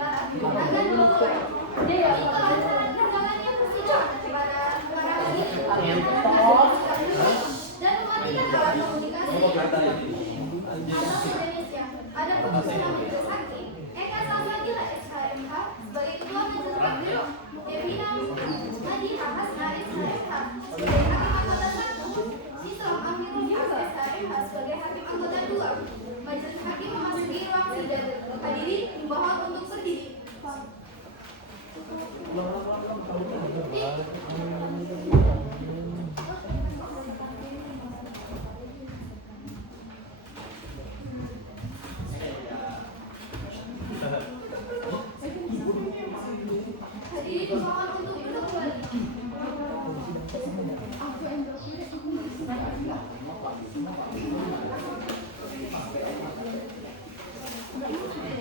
Barat akan dimulai. Itulah syarat berjalannya persidangan kepada perkara ini dan mematikan alat komunikasi. Atas Indonesia, ada putusan majelis hakim Eka Safadila SHMH sebagai ketua majelis hakim, Devina Nadia Hasna SHMH sebagai hakim anggota 1, Islam Amirul Musa SHMH sebagai hakim anggota 2. Majelis hakim memasuki ruang sidang. Hadirin dimohon untuk berdiri. Hadirin dimohon untuk duduk kembali.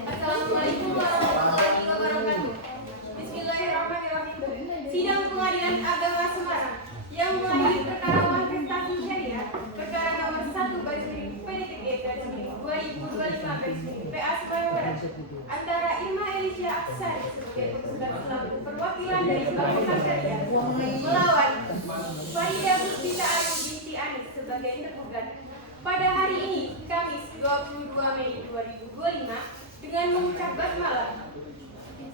Assalamualaikum warahmatullahi wabarakatuh. Bismillahirrahmanirrahim. Sidang Pengadilan Agama Semarang yang mengadili perkara manifestasi syariah perkara nomor 1/PDTG/2025/PA Semarang Barat antara Irma Elisha Aksari sebagai petugas selaku perwakilan dari Bangsa Syariah melawan Farida Puspita Ayu binti Anis sebagai tergugat pada hari ini Kamis 22 Mei 2025 dengan mengucap basmalah.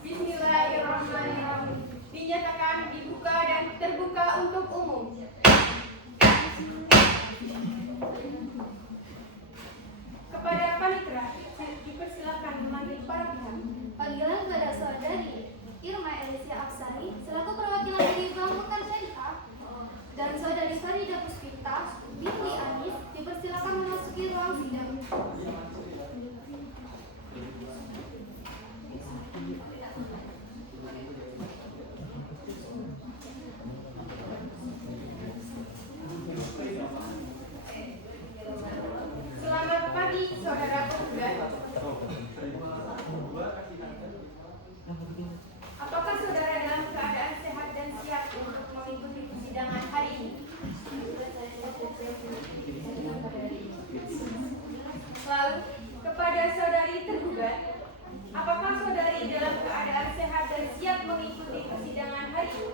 Bismillahirrahmanirrahim. Dinyatakan dibuka dan terbuka untuk umum. Kepada panitera dipersilakan memanggil para pihak. Panggilan kepada saudari Irma Elisha Aksari selaku perwakilan dari Bank Mekar Syariah dan saudari Farida Puspita binti Anis dipersilakan memasuki ruang sidang. Selamat pagi, saudara penggugat. Apakah saudara dalam keadaan sehat dan siap untuk mengikuti persidangan hari ini? Lalu, kepada saudari tergugat, apakah saudari dalam keadaan sehat dan siap mengikuti persidangan hari ini?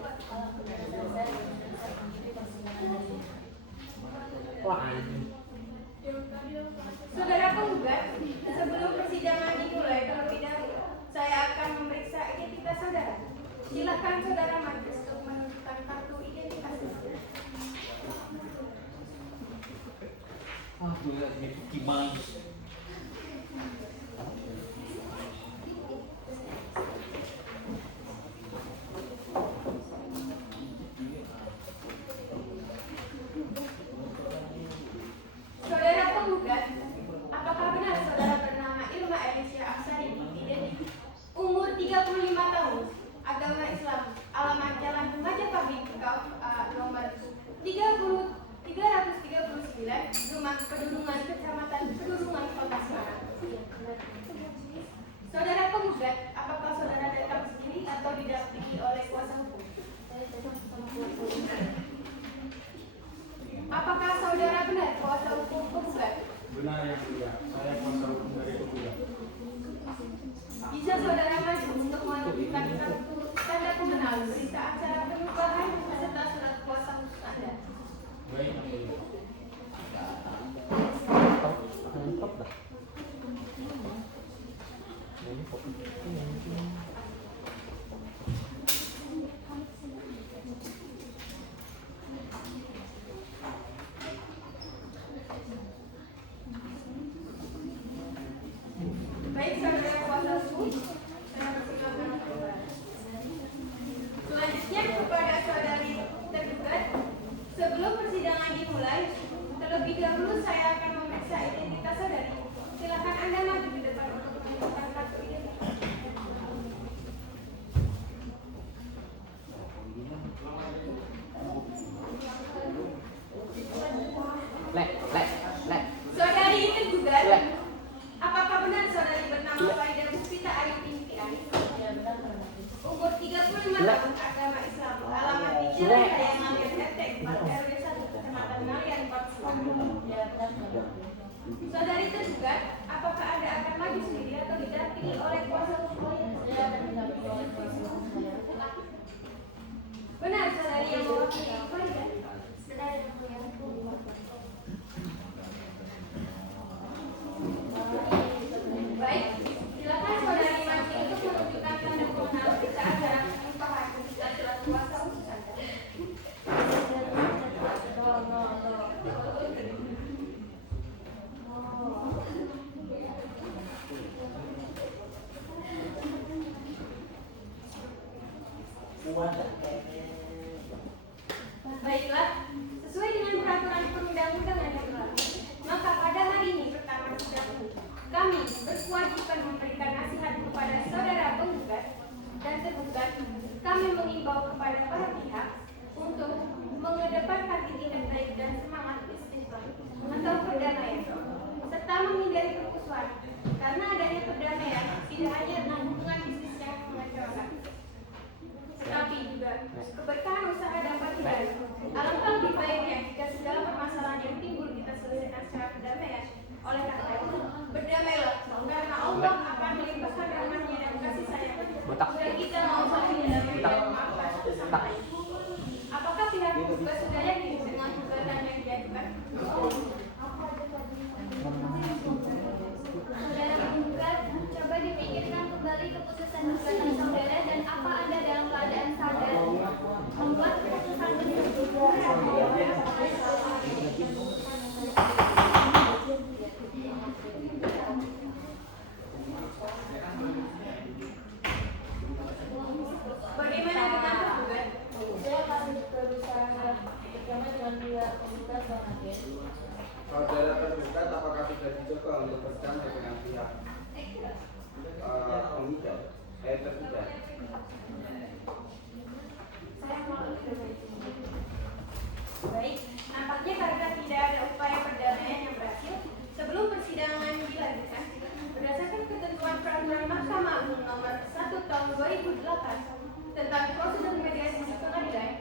Saudara penggugat, sebelum persidangan dimulai terlebih dahulu, saya akan memeriksa identitas saudara. Silakan saudara majelis untuk menunjukkan kartu identitas. Gimana? Saudara penggugat, apakah benar saudara bernama Irma Elisha Aksari, identik, umur 35 tahun, agama Islam, alamat Jalan Majapahit, nomor 339, rumah Pedurungan, Kecamatan Pedurungan, Kota Semarang. Saudara penggugat, apakah saudara datang sendiri atau didampingi oleh kuasa hukum? Apakah saudara benar kuasa hukum penggugat? Benar yang mulia, saya kuasa hukum dari penggugat. Bisa saudara maju untuk menunjukkan kartu tanda pengenal berita acara perubahan serta surat kuasa hukum Anda. Baik, yang mulia. Baik saudara kuasa hukum, saya persilakan. Selanjutnya kepada saudari tergugat, sebelum persidangan dimulai, terlebih dahulu saya akan memeriksa identitas saudari. Silakan Anda maju di depan untuk menunjukkan kartu identitas. Saudari tergugat, apakah benar saudari bernama Farida Puspita Ayu binti Anis? Umur 35 tahun, agama Islam, alamat di Jalan Raya Ngalian RT 4 RW 1 Kecamatan Ngalian 4 Semarang. Saudari tergugat, apakah Anda akan maju sendiri atau didampingi oleh kuasa hukum? Baiklah, sesuai dengan peraturan perundang-undangan yang berlaku, maka pada hari ini pertama sidang kami berkewajiban memberikan nasihat kepada saudara penggugat dan tergugat. Kami mengimbau kepada para pihak untuk mengedepankan itikat baik dan semangat istiqlal atau perdamaian, serta menghindari permusuhan. Karena adanya perdamaian tidak hanya dengan hubungan bisnis yang mengecewakan, tetapi juga keberkahan usaha dapat diraih. Alangkah lebih baiknya jika segala permasalahan yang timbul kita selesaikan secara perdamaian. Oleh karena itu, berdamailah, karena Allah akan melimpahkan rahmat-Nya dan kasih sayang. Dan kita mau saling berdamai dan memaafkan satu sama lain. Apakah pihak penggugat sudah yakin dengan gugatan yang diajukan? Saudara penggugat, coba dipikirkan kembali keputusan gugatan saudara dan apa Anda dalam keadaan sadar membuat keputusan tersebut. Bagaimana dengan penggugat? Saya masih berusaha bersama dengan pihak penggugat dan hakim. Saudara tergugat apakah sudah dicoba untuk berdamai dengan pihak penggugat? Tergugat. Saya mau baik, nampaknya karena tidak ada upaya perdamaian yang berhasil, sebelum persidangan dilanjutkan, berdasarkan ketentuan peraturan Mahkamah Agung Nomor 1 Tahun 2008 tentang prosedur mediasi di pengadilan,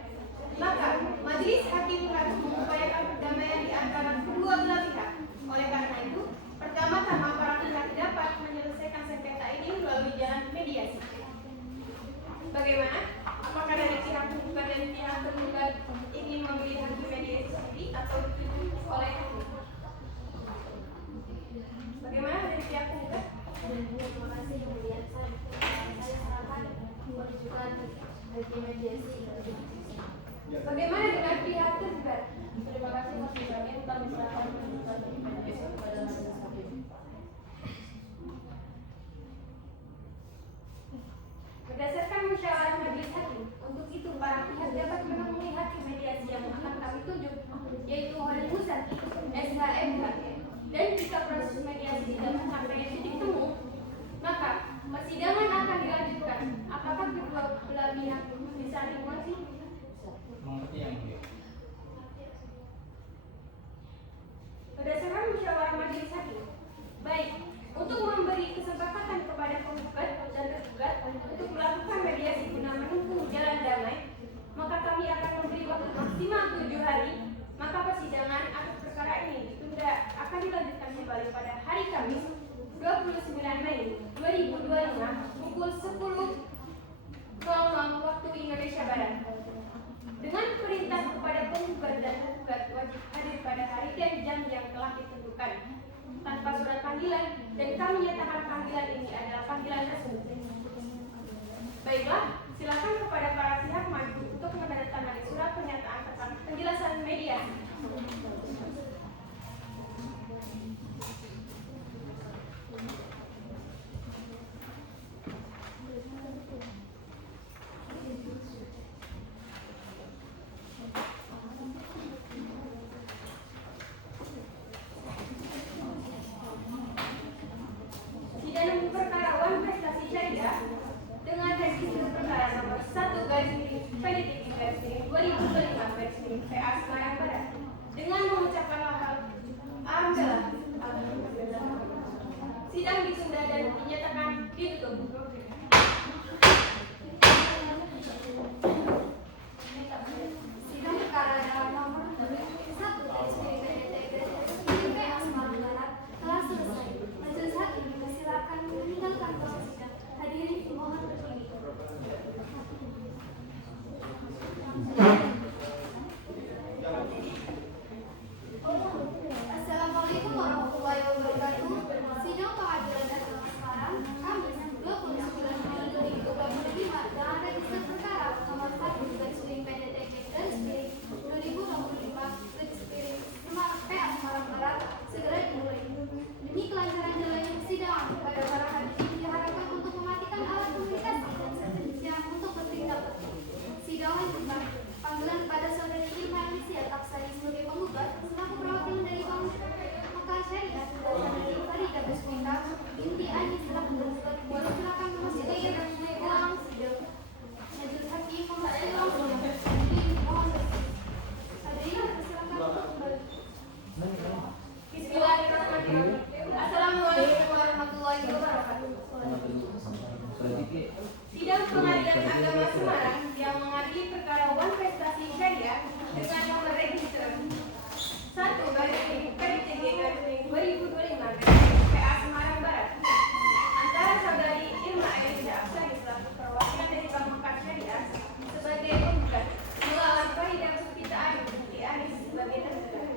maka majelis hakim harus mengupayakan perdamaian di antara kedua belah pihak. Oleh karena itu, pertama-tama para pihak dapat menyelesaikan sengketa ini melalui jalan mediasi. Bagaimana? Apakah dari pihak penggugat dan pihak tergugat ingin memilih hakim mediasi sendiri atau ditunjuk oleh hakim? Bagaimana dari pihak penggugat? Terima kasih kemudian saya serahkan menunjukkan hakim mediasi. Bagaimana dengan pihak tergugat? Terima kasih maksud kami kami serahkan menunjukkan mediasi kepada majelis hakim. Berdasarkan musyawarah majelis hakim, untuk itu para pihak dapat menemui hakim mediasi yang akan kami tunjuk, yaitu Holil Musaki, SHMH. Dan jika proses mediasi tidak mencapai titik temu, maka persidangan akan dilanjutkan. Apakah kedua belah pihak bisa mengerti? Mengerti yang mulia. Berdasarkan musyawarah majelis hakim, baik, untuk memberi kesepakatan kepada penggugat dan tergugat untuk melakukan mediasi guna menempuh jalan damai, maka kami akan memberi waktu maksimal 7 hari. Maka persidangan atas perkara ini ditunda akan dilanjutkan kembali pada hari Kamis 12 Sidang Pengadilan Agama Semarang yang mengadili perkara Wan Prestasi Syariah dengan nomor register 1/PITG/2025 PA Semarang Barat antara saudari Irma Aisyah Afsari selaku perwakilan dari Bank Mekar Syariah sebagai penggugat melawan Faridah Sukita Ayu Binti Aris sebagai tergugat.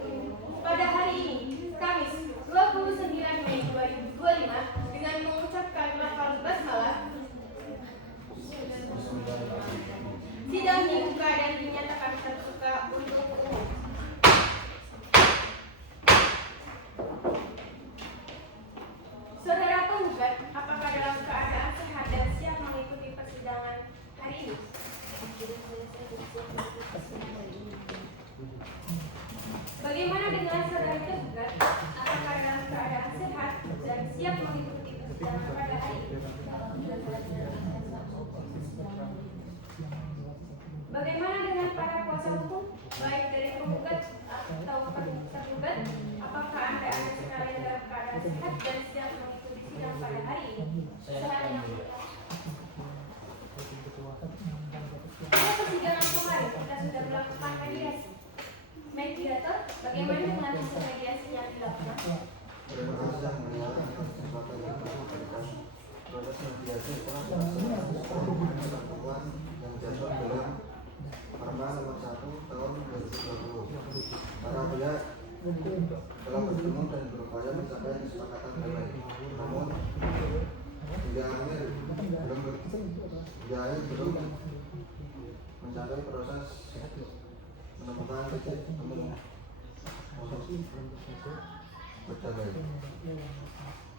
Pada hari ini, Kamis 29 Mei 2025 dengan mengucapkan lafaz basmalah, sidang dibuka dan dinyatakan terbuka untuk umum. Saudara penggugat, apakah dalam keadaan sehat dan siap mengikuti persidangan hari ini? Bagaimana dengan saudara tergugat? Apakah dalam keadaan sehat dan siap mengikuti persidangan pada hari ini? Bagaimana dengan para kuasa hukum, baik dari penggugat atau tergugat? Apakah Anda sekalian dalam keadaan sehat dan siap mengikuti sidang pada hari ini? Saya Pada persidangan kemarin kita sudah melakukan mediasi. Mediator, bagaimana dengan hasil mediasi yang dilakukan? Terima kasih yang mulia atas kesempatan yang diberikan. Proses mediasi telah dilaksanakan ketentuan yang jatuh dalam Perma nomor 1 tahun 2020. Para pihak telah bertemu dan berupaya mencapai kesepakatan damai. Namun hingga akhir belum mencapai proses menemukan titik temu untuk berdamai.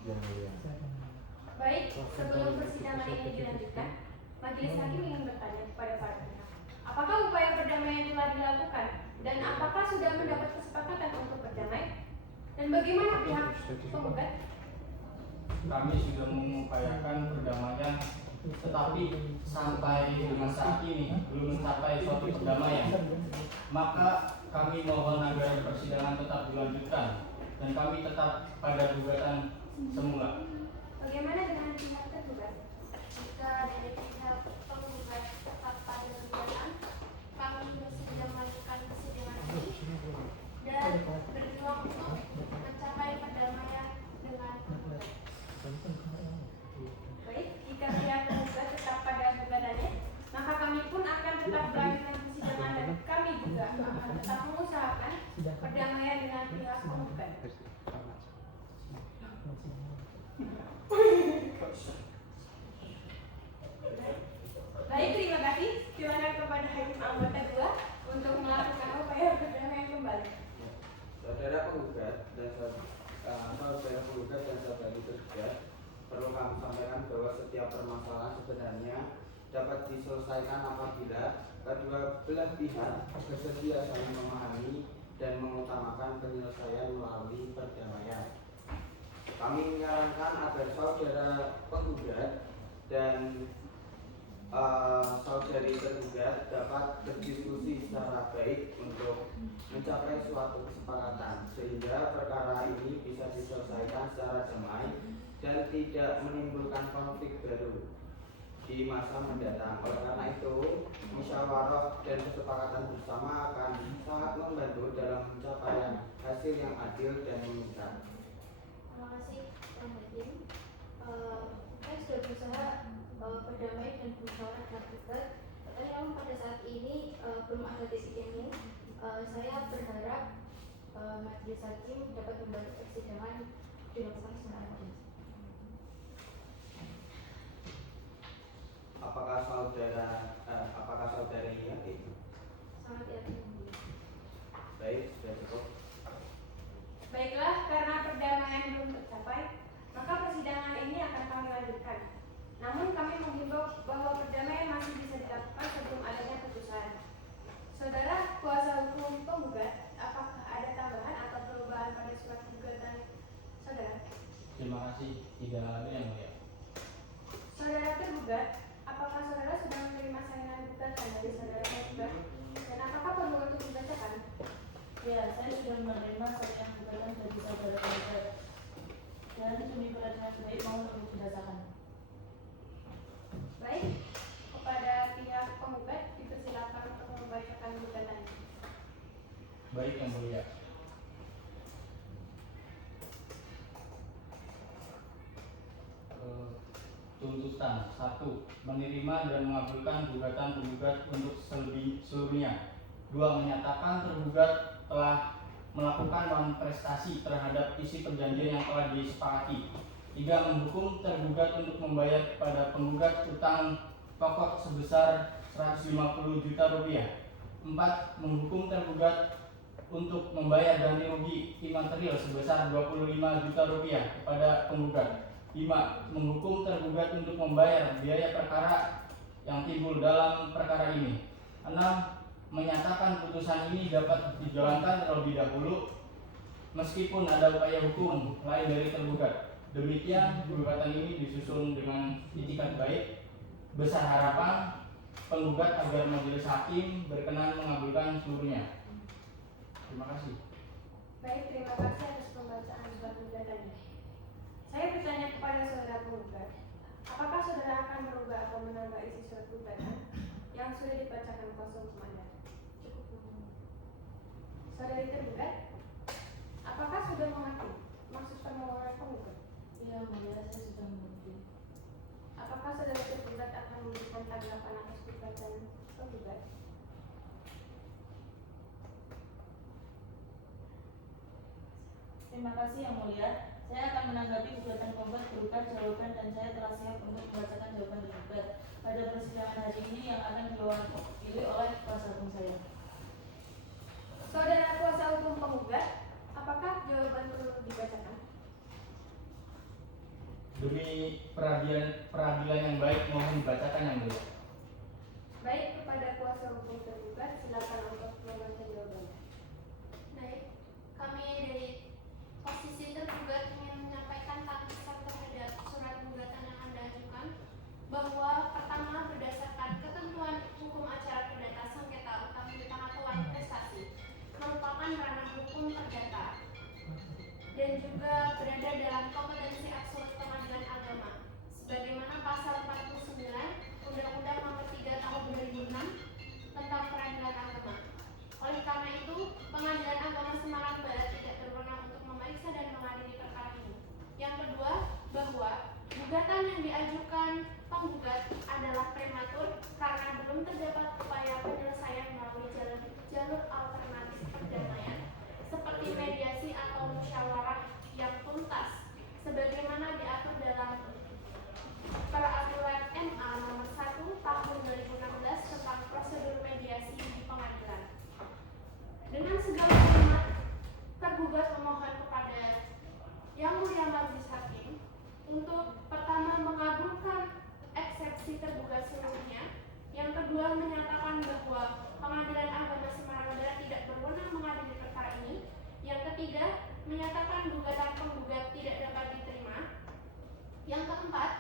Yang mulia. Baik, sebelum persidangan ini dilanjutkan, majelis hakim ingin bertanya kepada para pihak. Apakah upaya perdamaian telah dilakukan dan apakah sudah mendapat kesepakatan untuk berdamai? Dan bagaimana pihak penggugat? Kami sudah mengupayakan perdamaian, tetapi sampai dengan saat ini belum mencapai suatu perdamaian. Maka kami mohon agar persidangan tetap dilanjutkan dan kami tetap pada gugatan semula. Bagaimana dengan pihak tergugat? Jika dari pihak penggugat tetap pada gugatan, kami bersedia melanjutkan persidangan ini dan berjuang untuk mencapai perdamaian dengan penggugat. Baik, jika pihak penggugat tetap pada gugatannya, maka kami pun akan tetap melanjutkan persidangan dan kami juga akan tetap mengusahakan perdamaian dengan pihak penggugat. Baik, terima kasih. Silakan kepada hakim anggota 2 untuk melakukan upaya perdamaian kembali. Saudara penggugat dan saudara penggugat dan saudari tergugat, perlu kami sampaikan bahwa setiap permasalahan sebenarnya dapat diselesaikan apabila kedua belah pihak bersedia saling memahami dan mengutamakan penyelesaian melalui perdamaian. Kami menyarankan agar saudara penggugat dan saudari tergugat dapat berdiskusi secara baik untuk mencapai suatu kesepakatan sehingga perkara ini bisa diselesaikan secara damai dan tidak menimbulkan konflik baru di masa mendatang. Oleh karena itu, musyawarah dan kesepakatan bersama akan sangat membantu dalam pencapaian hasil yang adil dan mengikat. Terima kasih, Bang Hakim. Saya sudah berusaha berdamai dan bermusyawarah dengan penggugat, tapi namun pada saat ini belum ada titik temu. Saya berharap majelis hakim dapat membantu persidangan dilakukan secara adil. Apakah saudari yakin? Sangat yakin. Baik, sudah cukup. Baiklah, karena perdamaian belum tercapai, maka persidangan ini akan kami lanjutkan. Namun kami menghimbau bahwa perdamaian masih bisa dilakukan sebelum adanya putusan. Saudara kuasa hukum penggugat, apakah ada tambahan atau perubahan pada surat gugatan saudara? Terima kasih, tidak ada yang mulia. Saudara tergugat, apakah saudara sudah menerima salinan gugatan dari saudara tergugat? Dan apakah perlu untuk dibacakan? Ya, saya sudah menerima salinan gugatan dari saudara tergugat dan demi peradilan baik mau untuk dibacakan. Baik yang mulia. Tuntutan 1. Menerima dan mengabulkan gugatan penggugat untuk seluruhnya. 2. Menyatakan tergugat telah melakukan manifestasi terhadap isi perjanjian yang telah disepakati. 3. Menghukum tergugat untuk membayar kepada penggugat utang pokok sebesar 150 juta rupiah. 4. Menghukum tergugat untuk membayar ganti rugi imaterial sebesar 25 juta rupiah kepada penggugat. 5. Menghukum tergugat untuk membayar biaya perkara yang timbul dalam perkara ini. 6. Menyatakan putusan ini dapat dijalankan terlebih dahulu meskipun ada upaya hukum lain dari tergugat. Demikian gugatan ini disusun dengan itikat baik. Besar harapan penggugat agar majelis hakim berkenan mengabulkan seluruhnya. Terima kasih. Baik, terima kasih atas pembacaan surat gugatannya. Saya bertanya kepada saudara penggugat, apakah saudara akan merubah atau menambah isi surat gugatan yang sudah dibacakan kuasa hukum Anda? Saudari tergugat, apakah sudah mengerti maksud permohonan penggugat? Ya, mulia, saya sudah mengerti. Apakah saudara tergugat akan memberikan tanggapan atas gugatan penggugat? Terima kasih yang mulia. Saya akan menanggapi gugatan penggugat berupa jawaban dan saya telah siap untuk membacakan jawaban tergugat pada persidangan hari ini yang akan diwakili oleh kuasa hukum saya. Saudara kuasa hukum penggugat, apakah jawaban perlu dibacakan? Demi peradilan yang baik mohon dibacakan yang mulia. Baik, kepada kuasa hukum tergugat, silakan untuk membaca jawabannya. Baik, kami dari posisi tergugat ingin menyampaikan tanggapan terhadap surat gugatan yang Anda ajukan bahwa pertama berdasarkan ketentuan hukum acara perdata sengketa utang piutang atau prestasi merupakan ranah hukum perdata dan juga berada dalam kompetensi absolut Pengadilan Agama sebagaimana pasal 49 Undang-Undang Nomor 3 Tahun 2006 tentang Peradilan Agama. Oleh karena itu, Pengadilan Agama Semarang Barat tidak berwenang untuk memeriksa dan mengadili perkara ini. Yang kedua, bahwa gugatan yang diajukan penggugat adalah prematur karena belum terdapat upaya penyelesaian melalui jalur alternatif perdamaian seperti mediasi atau musyawarah yang tuntas sebagaimana diatur dalam Peraturan MA Nomor 1 Tahun 2016 tentang prosedur mediasi di pengadilan. Dengan segala hormat, tergugat memohon kepada Yang Mulia Majelis Hakim untuk pertama mengabulkan eksepsi tergugat seluruhnya, yang kedua menyatakan bahwa Pengadilan Agama Semarang Barat tidak berwenang mengadili perkara ini, yang ketiga menyatakan gugatan penggugat tidak dapat diterima, yang keempat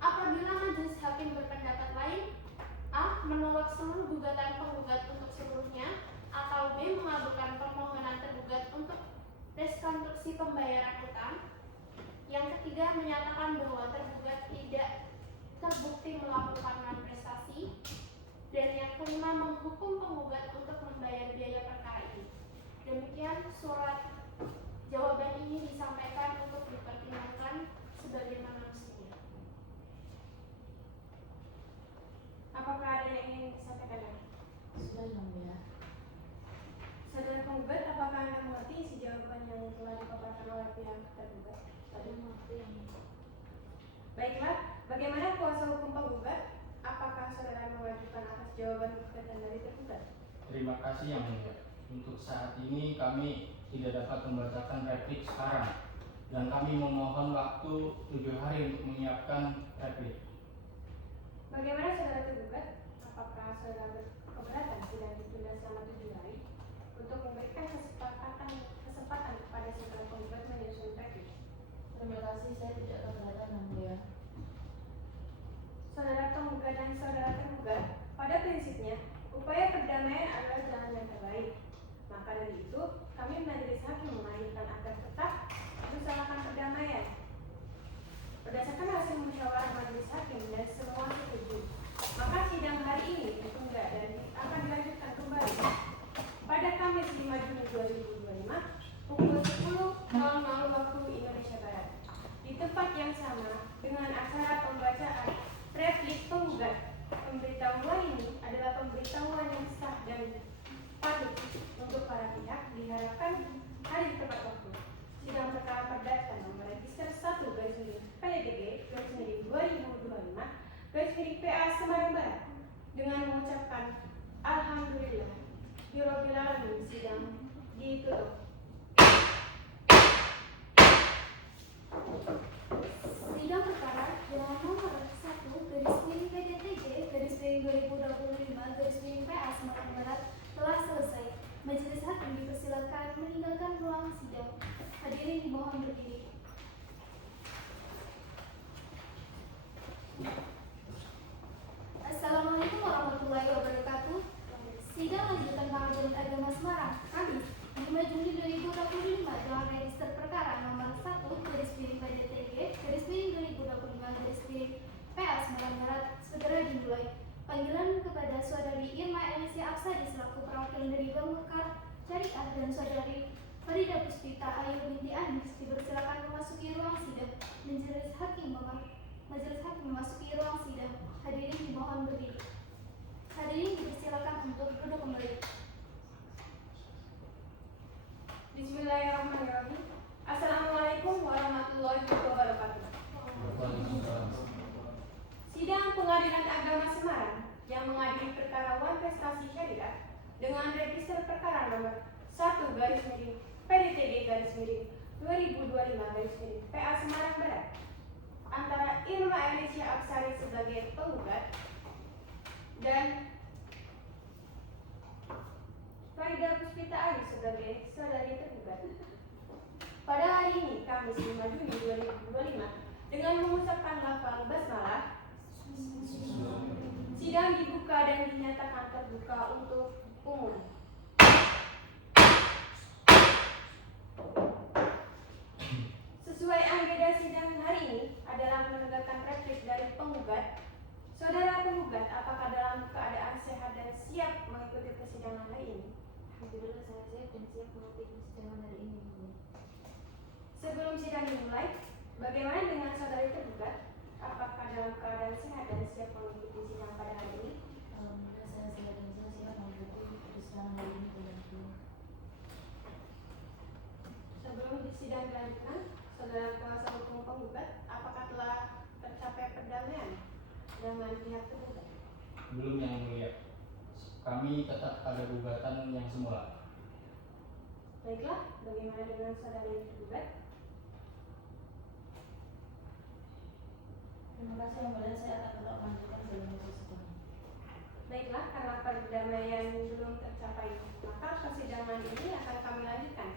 apabila majelis hakim berpendapat lain, A. menolak seluruh gugatan penggugat untuk seluruhnya, atau B. mengabulkan permohonan tergugat untuk rekonstruksi pembayaran utang. Yang ketiga menyatakan bahwa tergugat tidak terbukti melakukan manifestasi. Dan yang kelima menghukum penggugat untuk membayar biaya perkara ini. Demikian surat jawaban ini disampaikan untuk dipertimbangkan sebagaimana mestinya. Apakah ada yang ingin disampaikan lagi? Sudah yang mulia. Saudara penggugat, apakah Anda mengerti isi jawaban yang telah dipaparkan oleh pihak tergugat? Tadi mengerti yang mulia. Baiklah, bagaimana kuasa hukum penggugat? Apakah saudara mengajukan atas jawaban gugatan dari tergugat? Terima kasih yang mulia. Untuk saat ini kami tidak dapat membacakan replik sekarang dan kami memohon waktu 7 hari untuk menyiapkan replik. Bagaimana saudara tergugat? Apakah saudara berkeberatan sidang ditunda selama 7 hari untuk memberikan kesempatan kepada saudara penggugat menyusun replik? Terima kasih, saya tidak keberatan yang mulia. Saudara penggugat dan saudara tergugat, pada prinsipnya upaya perdamaian adalah jalan yang terbaik. Maka dari itu, kami majelis hakim mengajukan agar tetap berusahakan perdamaian. Berdasarkan hasil musyawarah majelis hakim dan semua setuju, maka sidang hari ini ditunda dan akan dilanjutkan kembali pada Kamis 5 pemberitahuan ini adalah pemberitahuan yang sah dan patut untuk para pihak, diharapkan hadir tepat waktu. Sidang perkara perdata nomor register 1 PDTG 2025 PA Semarang Barat dengan mengucapkan Alhamdulillah Birobbil Alamin, sidang ditutup. Sidang perkara dengan nomor 1/PDTG/2025 Semarang Barat telah selesai. Majelis hakim dipersilakan meninggalkan ruang sidang. Hadirin dimohon berdiri. Assalamualaikum warahmatullahi wabarakatuh. Sidang lanjutan Pengadilan Agama Semarang, Kamis 5 Juli 2025 dengan register perkara nomor 1/PDTG/2025 Semarang Barat segera dimulai. Panggilan kepada Saudari Irma Elisia Absadi selaku perwakilan dari Bank Mekar Syariah dan Saudari Farida Puspita Ayu binti Anis dipersilakan memasuki ruang sidang. Majelis hakim memasuki ruang sidang. Hadirin dimohon berdiri. Hadirin dipersilakan untuk duduk kembali. Bismillahirrahmanirrahim. Assalamualaikum warahmatullahi wabarakatuh. Sidang Pengadilan Agama Semarang yang mengadili perkara Wan Prestasi Syariah dengan register perkara nomor 1/PDTG/2025 PA Semarang Barat antara Irma Elisia Absari sebagai penggugat dan Farida Puspita Ayu sebagai saudari tergugat. Pada hari ini, Kamis 5 Juni 2025, dengan mengucapkan lafal basmalah, sidang dibuka dan dinyatakan terbuka untuk umum. Sesuai agenda sidang hari ini adalah mendengarkan replik dari penggugat. Saudara penggugat, apakah dalam keadaan sehat dan siap mengikuti persidangan hari ini? Alhamdulillah saya sehat dan siap mengikuti persidangan hari ini. Sebelum sidang dimulai, bagaimana dengan saudari tergugat? Apakah dalam keadaan sehat dan siap mengikuti sidang pada hari ini? Alhamdulillah saya sehat dan saya siap mengikuti persidangan hari ini. Sebelum sidang dilanjutkan, saudara kuasa hukum penggugat, apakah telah tercapai perdamaian dengan pihak tergugat? Belum, Yang Mulia. Kami tetap pada gugatan yang semula. Baiklah, bagaimana dengan saudari tergugat? Terima kasih Yang Mulia, saya akan tetap melanjutkan dalam persidangan. Baiklah, karena perdamaian belum tercapai, maka persidangan ini akan kami lanjutkan.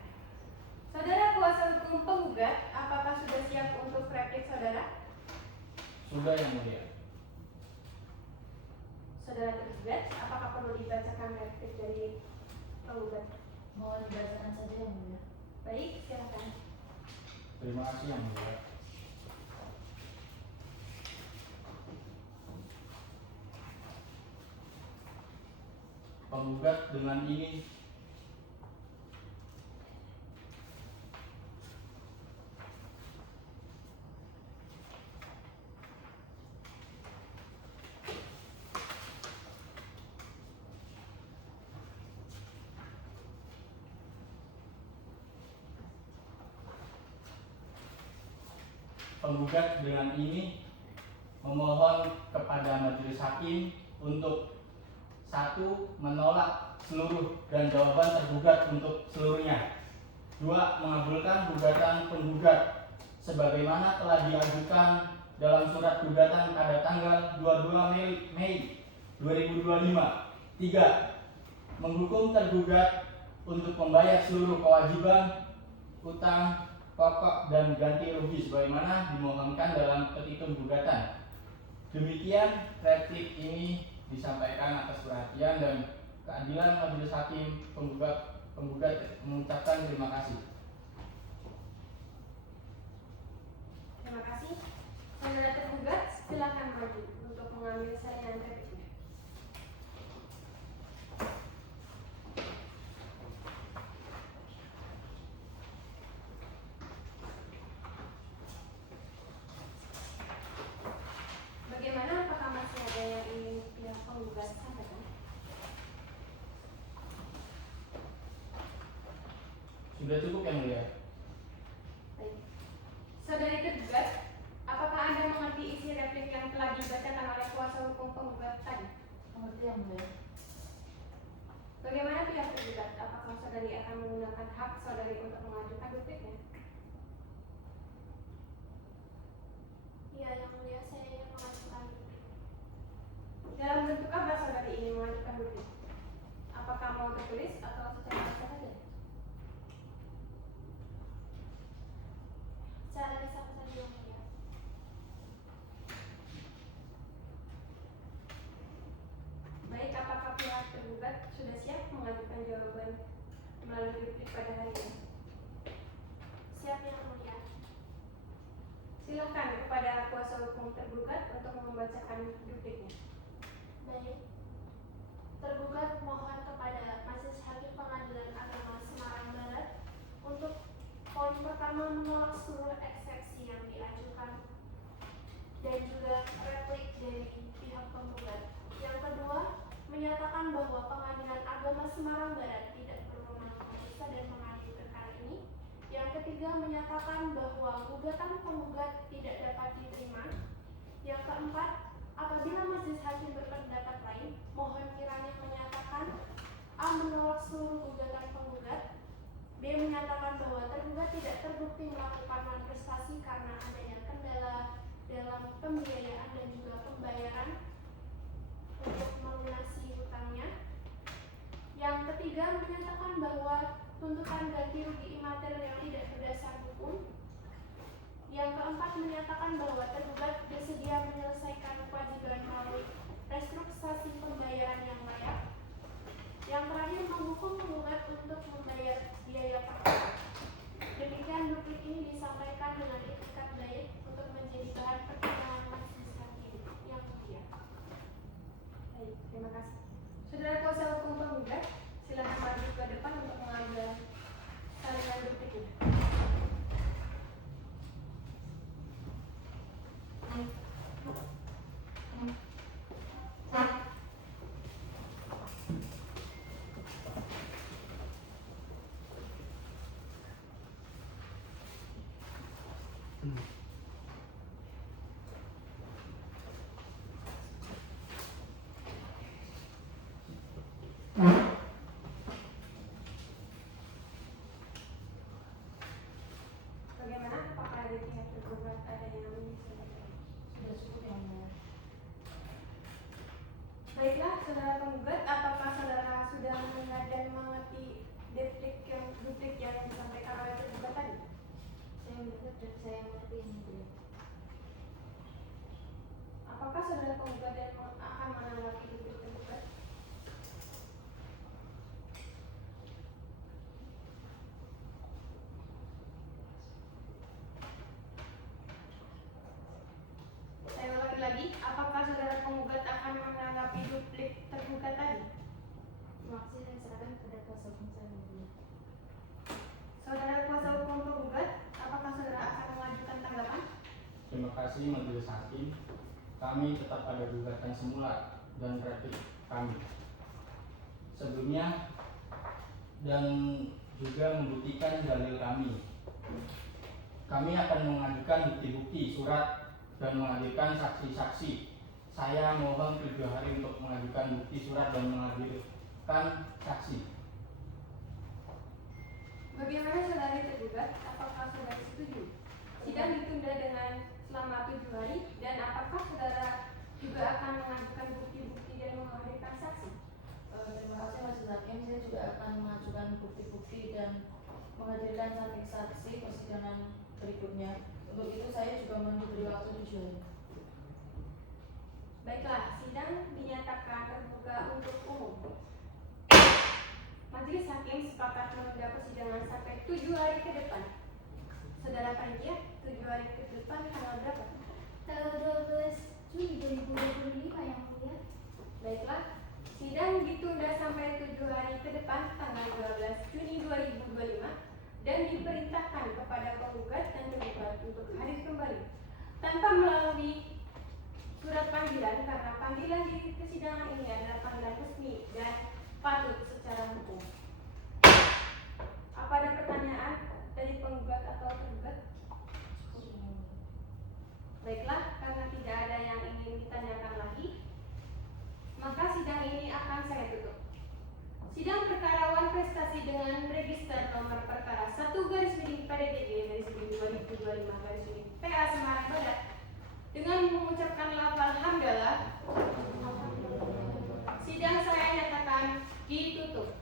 Saudara kuasa hukum penggugat, apakah sudah siap untuk replik saudara? Sudah, Yang Mulia. Saudara tergugat, apakah perlu dibacakan replik dari penggugat? Mohon dibacakan saja Yang Mulia. Baik, silakan. Terima kasih, Yang Mulia. Penggugat dengan ini memohon kepada majelis hakim untuk 1. Menolak seluruh dan jawaban tergugat untuk seluruhnya. 2. Mengabulkan gugatan penggugat sebagaimana telah diajukan dalam surat gugatan pada tanggal 22 Mei 2025. 3. Menghukum tergugat untuk membayar seluruh kewajiban, utang, pokok dan ganti rugi sebagaimana dimohonkan dalam petitum gugatan. Demikian replik ini disampaikan atas perhatian dan keadilan majelis hakim. Penggugat mengucapkan terima kasih. Terima kasih. Saudara tergugat, silakan maju untuk mengambil salinan repliknya. Bagaimana? Apakah masih ada yang ingin Sudah cukup yang mulia. Baik. Saudari tergugat, apakah Anda mengerti isi replik yang telah dibacakan oleh kuasa hukum penggugat tadi? Mengerti yang mulia. Bagaimana pihak tergugat? Apakah saudari akan menggunakan hak saudari untuk mengajukan dupliknya? Iya yang mulia, saya ingin mengajukan duplik. Dalam bentuk apa saudari ini mengajukan duplik? Apakah mau tertulis atau secara lisan saja? Secara lisan saja yang mulia. Baik, apakah pihak tergugat sudah siap mengajukan jawaban melalui duplik pada hari ini? Siap yang mulia. Silakan kepada kuasa hukum tergugat untuk membacakan dupliknya. Baik. Tergugat mohon kepada Majelis Hakim Pengadilan Agama Semarang Barat untuk poin pertama menolak seluruh eksepsi yang diajukan dan juga replik dari pihak penggugat. Yang kedua, menyatakan bahwa Pengadilan Agama Semarang Barat tidak berwenang memeriksa dan mengadili perkara ini. Yang ketiga, menyatakan bahwa gugatan penggugat tidak dapat diterima. Yang keempat, apabila majelis hakim berpendapat lain, mohon kiranya menyatakan A. Menolak seluruh gugatan penggugat, B. Menyatakan bahwa tergugat tidak terbukti melakukan manifestasi karena adanya kendala dalam pembiayaan dan juga pembayaran untuk melunasi hutangnya. Yang ketiga, menyatakan bahwa tuntutan ganti rugi imaterial yang tidak berdasar hukum. Yang keempat, menyatakan bahwa tergugat bersedia menyelesaikan kewajiban melalui restrukturisasi pembayaran yang layak. Yang terakhir, menghukum penggugat untuk membayar biaya perkara. Demikian duplik ini disampaikan dengan etikat baik untuk menjadi bahan pertimbangan majelis hakim yang mulia. Baik, terima kasih. Saudara kuasa hukum penggugat, silakan maju ke depan untuk mengambil salinan dupliknya. Bagaimana? Apakah dari pihak tergugat ada yang ingin disampaikan? Sudah cukup yang mulia. Baiklah, saudara penggugat, apakah saudara sudah mendengar dan mengerti duplik yang disampaikan oleh tergugat tadi? Saya mendengar dan saya mengerti yang mulia. Apakah saudara penggugat dan akan menanggapi duplik tergugat? Saya ulangi lagi, apakah saudara penggugat akan menanggapi duplik tergugat tadi? Terima kasih, saya serahkan kepada kuasa hukum saya yang mulia. Saudara kuasa hukum penggugat, apakah saudara akan mengajukan tanggapan? Terima kasih majelis hakim. Kami tetap pada gugatan semula dan replik kami sebelumnya dan juga membuktikan dalil kami. Kami akan mengajukan bukti-bukti surat dan menghadirkan saksi-saksi. Saya mohon 7 hari untuk mengajukan bukti surat dan menghadirkan saksi. Bagaimana saudari tergugat? Apakah saudari setuju? Sidang ditunda dengan selama 7 hari dan apakah saudara juga akan mengajukan bukti-bukti dan menghadirkan saksi? Terima kasih majelis hakim, saya juga akan mengajukan bukti-bukti dan menghadirkan saksi-saksi persidangan berikutnya. Untuk itu saya juga mohon diberi waktu 7 hari. Baiklah, sidang dinyatakan terbuka untuk umum. Majelis hakim sepakat menunda persidangan sampai 7 hari ke depan. Saudara panitia, 7 hari ke depan tanggal berapa? Tanggal 12 Juli 2025 yang mulia. Baiklah, sidang ditunda sampai 7 hari ke depan tanggal 12 Juni 2025 dan diperintahkan kepada penggugat dan tergugat untuk hadir kembali tanpa melalui surat panggilan karena panggilan di persidangan ini adalah panggilan resmi dan patut secara hukum. Apa ada pertanyaan dari penggugat atau tergugat? Baiklah, karena tidak ada yang ingin ditanyakan lagi, maka sidang ini akan saya tutup. Sidang perkara Wan Prestasi dengan register nomor perkara 1/PDTG/2025/PA Semarang Barat dengan mengucapkan lafal hamdalah, sidang saya nyatakan ditutup.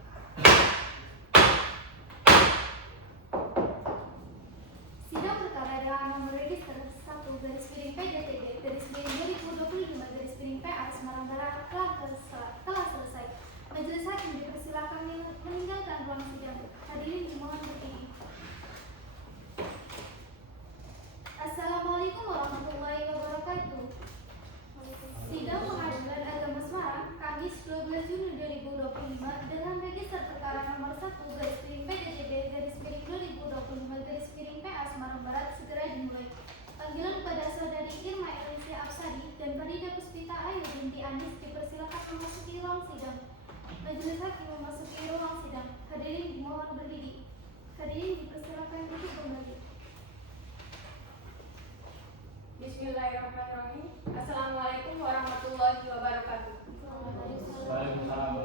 Sidang perkara dengan nomor register 1/PDTG/2025/PA Semarang Barat telah selesai. Majelis hakim dipersilakan meninggalkan ruang sidang. Hadirin dimohon berdiri. Assalamualaikum warahmatullahi wabarakatuh. Sidang Pengadilan Agama Semarang, Kamis 12 Juni 2025 dengan register perkara nomor 1/PDTB/2025/PA Semarang Barat segera dimulai. Panggilan kepada Saudari Irma Elisia Absari dan Farida Puspita Ayu binti Anis dipersilakan memasuki ruang sidang. Majelis hakim memasuki ruang sidang. Hadirin dimohon berdiri. Hadirin dipersilakan duduk kembali. Bismillahirrahmanirrahim. Assalamualaikum warahmatullahi wabarakatuh. Waalaikumsalam.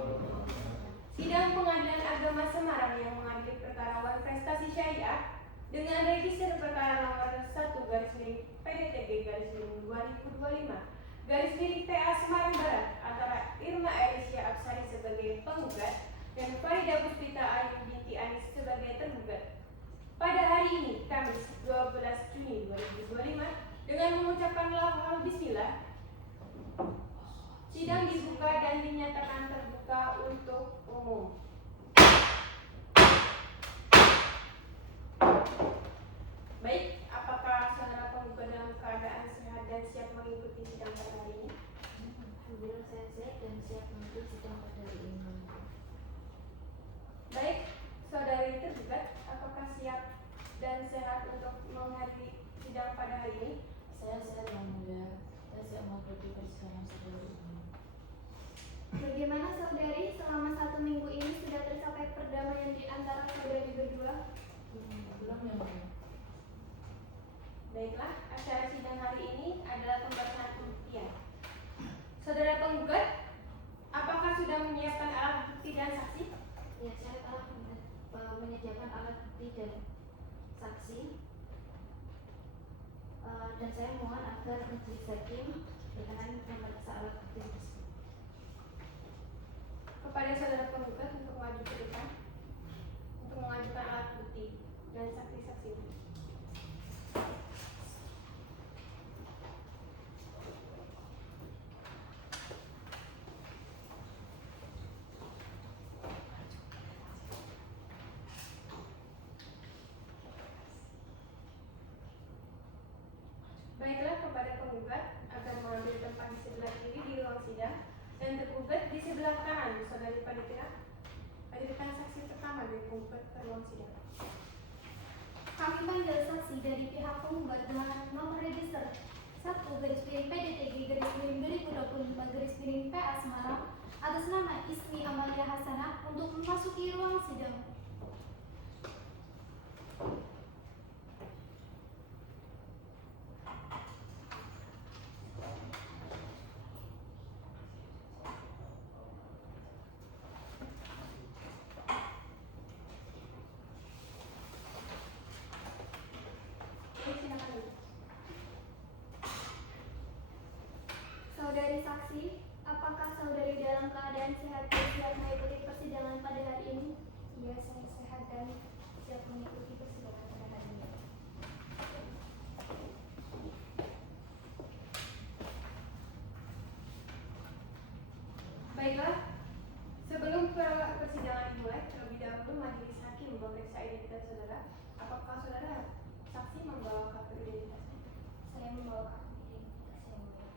Sidang Pengadilan Agama Semarang yang mengadili perkara Wan Prestasi Syariah dengan register perkara nomor 1/PDTG/2025/PA Semarang Barat antara Irma Elisia Absari sebagai penggugat dan Farida Puspita Ayu binti Anis sebagai tergugat. Pada hari ini, Kamis 12 Juni 2025, dengan mengucapkan lafal bismillah, sidang dibuka dan dinyatakan terbuka untuk umum. Baik, apakah saudara penggugat dalam keadaan sehat dan siap mengikuti sidang pada hari ini? Alhamdulillah saya sehat dan siap mengikuti sidang pada hari ini. Baik, saudari tergugat, apakah siap dan sehat untuk menghadiri sidang pada hari ini? Saya sehat yang mulia dan siap mengikuti persidangan saudari ini. Bagaimana saudari, selama 1 minggu ini sudah tercapai perdamaian di antara saudari berdua? Belum yang mulia. Baiklah, acara sidang hari ini adalah pembahasan pembuktian. Saudara penggugat, apakah sudah menyiapkan alat bukti dan saksi? Ya, saya telah menyediakan alat bukti dan saksi. Dan saya mohon agar majelis hakim berkenan memeriksa alat bukti tersebut. Kepada saudara penggugat untuk maju ke depan untuk mengajukan alat bukti dan saksi-saksi. Baiklah, kepada penggugat agar mengambil tempat di sebelah kiri di ruang sidang dan tergugat di sebelah kanan. Saudari Panitia, hadirkan saksi pertama dari penggugat ke ruang sidang. Kami panggil saksi dari pihak penggugat dengan nomor register 1/PDTG/2025/PA Semarang atas nama Ismi Amalia Hasanah untuk memasuki ruang sidang. Silakan. Saudari saksi, apakah saudari dalam keadaan sehat dan siap mengikuti persidangan pada hari ini? Iya, saya sehat dan siap mengikuti persidangan pada hari ini. Baiklah, sebelum persidangan dimulai, terlebih dahulu majelis hakim memeriksa identitas saudara. Apakah saudara saksi membawa kartu identitasnya? Saya membawa kartu identitas yang mulia.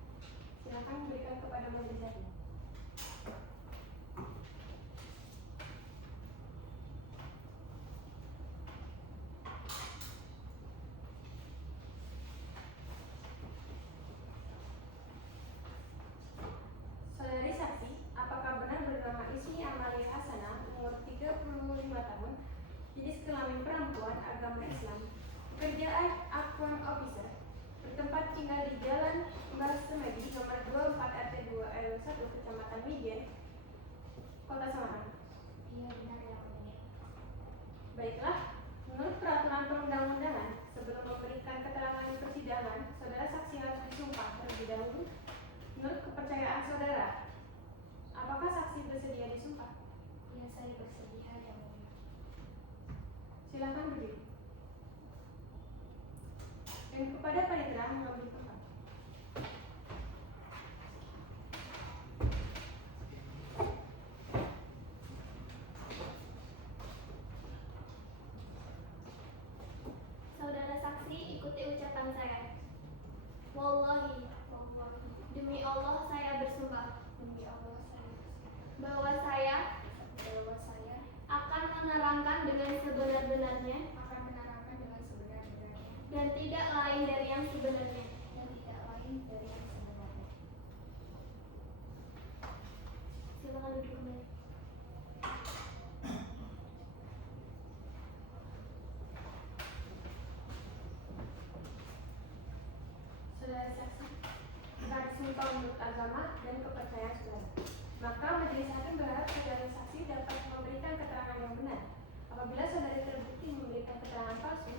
Silakan berikan kepada majelis hakim. Saudari saksi, apakah benar bernama Ismi Amalia Hasanah, umur 35 tahun, jenis kelamin Islam. Pekerjaan Akuan Officer bertempat tinggal di Jalan Mbah Semedi nomor 24 RT 2 RW 1 Kecamatan Mijen, Kota Semarang. Iya benar yang mulia. Baiklah, menurut peraturan perundang-undangan, sebelum memberikan keterangan di persidangan, saudara saksi harus disumpah terlebih dahulu. Menurut kepercayaan saudara, apakah saksi bersedia disumpah? Iya saya bersedia yang mulia. Silakan berdiri. Dan kepada panitera mengambil tempat. Saudara saksi, ikuti ucapan saya. Wallahi, demi Allah saya bersumpah, Demi Allah saya bahwa saya bahwa akan menerangkan dengan sebenar-benarnya akan menerangkan dengan sebenar-benarnya dan tidak lain dari yang sebenarnya. dan tidak lain dari yang sebenarnya. Silakan duduk kembali. Saudara saksi telah disumpah menurut agama dan kepercayaan saudara. Maka majelis hakim berharap saudara saksi dapat memberikan keterangan yang benar. Apabila saudara terbukti memberikan keterangan palsu,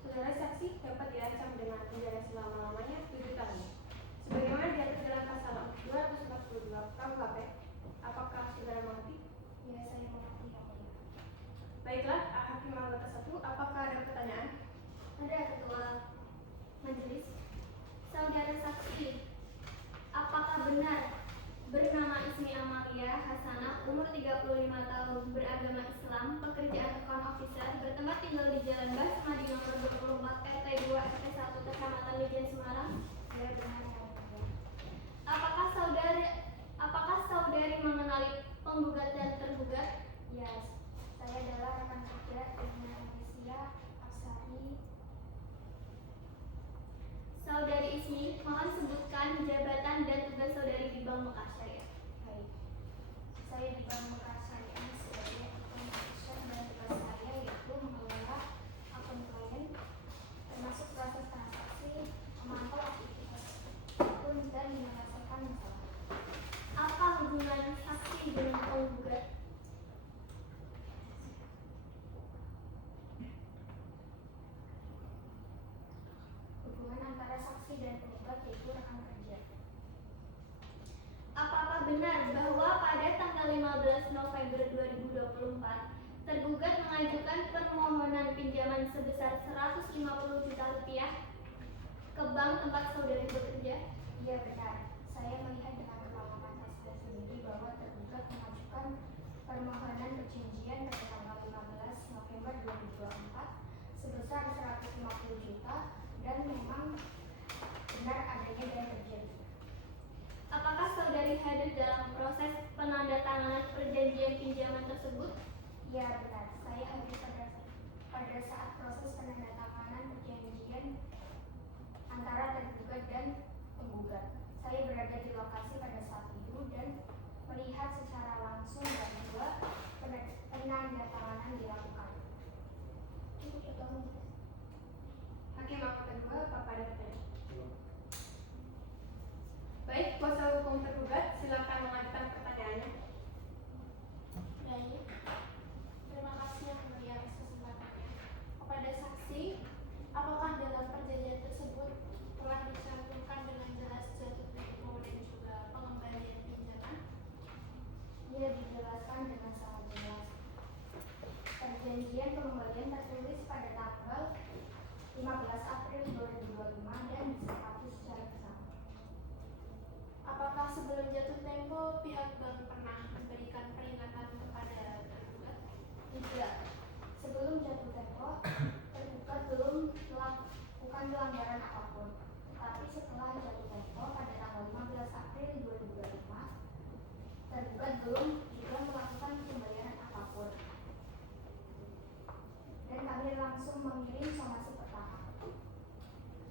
saudara saksi dapat diancam dengan penjara selama-lamanya 7 tahun. Sebagaimana diatur dalam pasal 242 KUHP. Apakah saudara mengerti? Ya saya mengerti yang mulia. Baiklah, hakim anggota 1, apakah ada pertanyaan? Ada ketua majelis. Saudara saksi, apakah benar bernama Ismi Amalia Hasanah, umur 35 tahun, beragama Islam, pekerjaan account officer, bertempat tinggal di Jalan Mbah Semedi nomor 24 RT 2 RT 1 Kecamatan Mijen Semarang? Ya benar yang mulia. Apakah saudari mengenali penggugat dan tergugat? Ya, saya adalah rekan kerja dengan Alicia Aksari. Saudari Ismi, mohon sebutkan jabatan dan tugas saudari di Bank Mekarsyariah. Baik. Saya di Bank Mekarsyariah sebagai akun officer dan tugas saya yaitu mengelola akun klien termasuk proses transaksi, memantau aktivitas akun dan menyelesaikan masalah. Apa hubungan saksi dengan penggugat? Hubungan antara saksi dan penggugat yaitu rekan kerja. Apakah benar bahwa pada tanggal 15 November 2024 tergugat mengajukan permohonan pinjaman sebesar 150 juta rupiah ke bank tempat saudari bekerja? Iya benar. Saya melihat dengan kepala mata saya sendiri bahwa tergugat mengajukan permohonan perjanjian pada tanggal 15 November 2024 sebesar 150 juta dan memang benar adanya dan terjadi. Apakah saudari hadir dalam proses penandatanganan perjanjian pinjaman tersebut? Iya benar. Saya hadir pada saat proses penandatanganan perjanjian antara tergugat dan penggugat. Saya berada di lokasi pada saat itu dan melihat secara langsung bahwa penandatanganan dilakukan. Cukup ketemu. Hakim anggota 2, apakah ada pertanyaan? Baik, kuasa hukum tergugat, silakan mengajukan pertanyaannya. Baik. Terima kasih yang mulia atas kesempatannya. Kepada saksi, apakah dalam perjanjian tersebut telah dicantumkan dengan jelas jatuh tempo dan juga pengembalian pinjaman? Ia dijelaskan dengan sangat jelas. Perjanjian pengembalian tertulis pada tanggal 15 April 2025 dan disepakati secara bersama. Apakah sebelum jatuh tempo pihak bank pernah memberikan peringatan kepada tergugat? Tidak. Sebelum jatuh tempo, tergugat belum melakukan pelanggaran apapun. Tetapi setelah jatuh tempo pada tanggal 15 April 2025, tergugat belum juga melakukan pembayaran apapun. Dan kami langsung mengirim somasi pertama.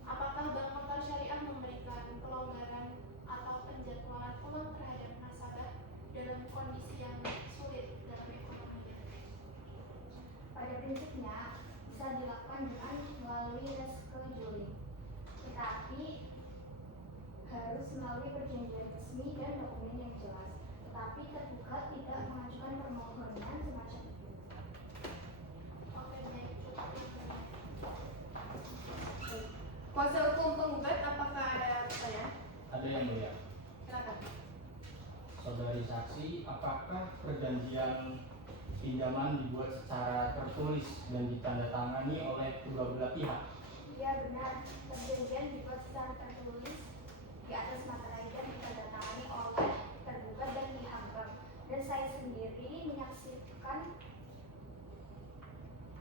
Apakah Bank Mekarsyariah memberikan pelonggaran atau penjadwalan ulang terhadap nasabah dalam kondisi yang sulit dalam ekonominya? Pada prinsipnya, bisa bisa dilakukan dengan melalui rescheduling, tetapi harus melalui perjanjian resmi dan dokumen yang jelas. Tetapi tergugat tidak mengajukan permohonan semacam itu. Oke, baik. Kuasa hukum penggugat, apakah ada pertanyaan? Ada yang mulia. Silakan. Saudari saksi, apakah perjanjian pinjaman dibuat secara tertulis dan ditandatangani oleh kedua belah pihak? Ya benar, perjanjian dibuat secara tertulis di atas materai dan ditandatangani oleh tergugat dan pihak bank. Dan saya sendiri menyaksikan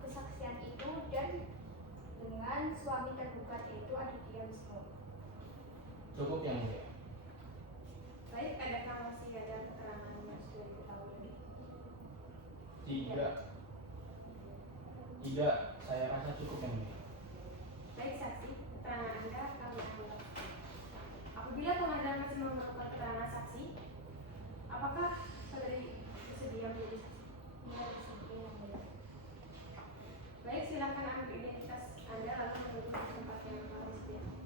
kesaksian itu dan dengan suami tergugat yaitu Aditya Wisnu. Cukup yang mulia. Baik, adakah masih ada keterangan yang sudah diketahui? Tidak, saya rasa cukup yang mulia. Baik saksi, keterangan Anda kami anggap. Apabila pengadilan masih memerlukan keterangan saksi, apakah saudari bersedia menjadi saksi? Ya, bersedia yang mulia. Baik, silakan ambil identitas Anda lalu menunggu di tempat yang kami sediakan.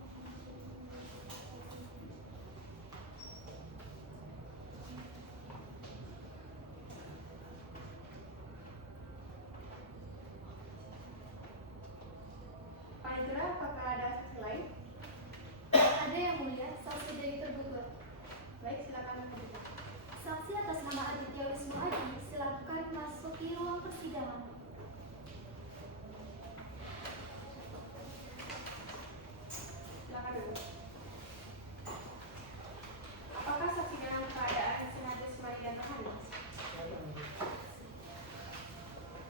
Pak Indra, apakah ada saksi lain? Ada yang mulia, saksi dari tergugat. Baik, silakan menunjukkan. Saksi atas nama Aditya Wisnu Adi, silakan masuki ruang persidangan. Silakan dulu. Apakah saksi dalam keadaan senada semai dan tahan, Mas?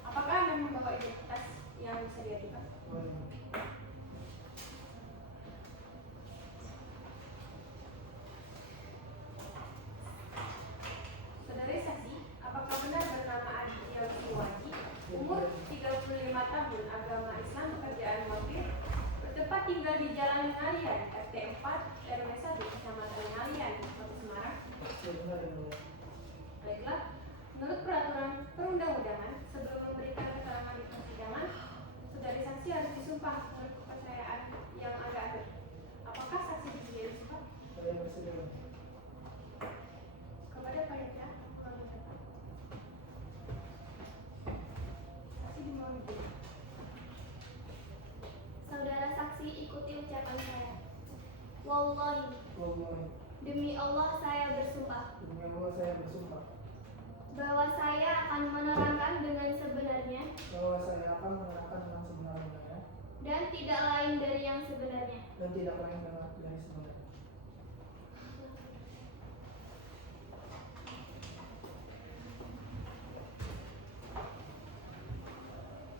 Apakah Anda membawa identitas yang bisa diajukan? Saudari saksi, apakah benar bernama Aditya Wisnu Adi, umur 35 tahun, agama Islam, pekerjaan wakil, bertempat tinggal di Jalan Ngalian, RT 4, RW 1, Kecamatan Ngalian, Kota Semarang? Baiklah, menurut peraturan perundang-undangan, sebelum memberikan keterangan di persidangan, saudari saksi harus disumpah menurut kepercayaan yang Anda ambil. Apakah saksi bersedia disumpah? Kepada Pak Indra, kami minta. Saksi dimohon berdiri. Saudara saksi ikuti ucapan saya. Wallahi, demi Allah saya bersumpah bahwa saya akan menerangkan dengan sebenarnya dan tidak lain dari yang sebenarnya.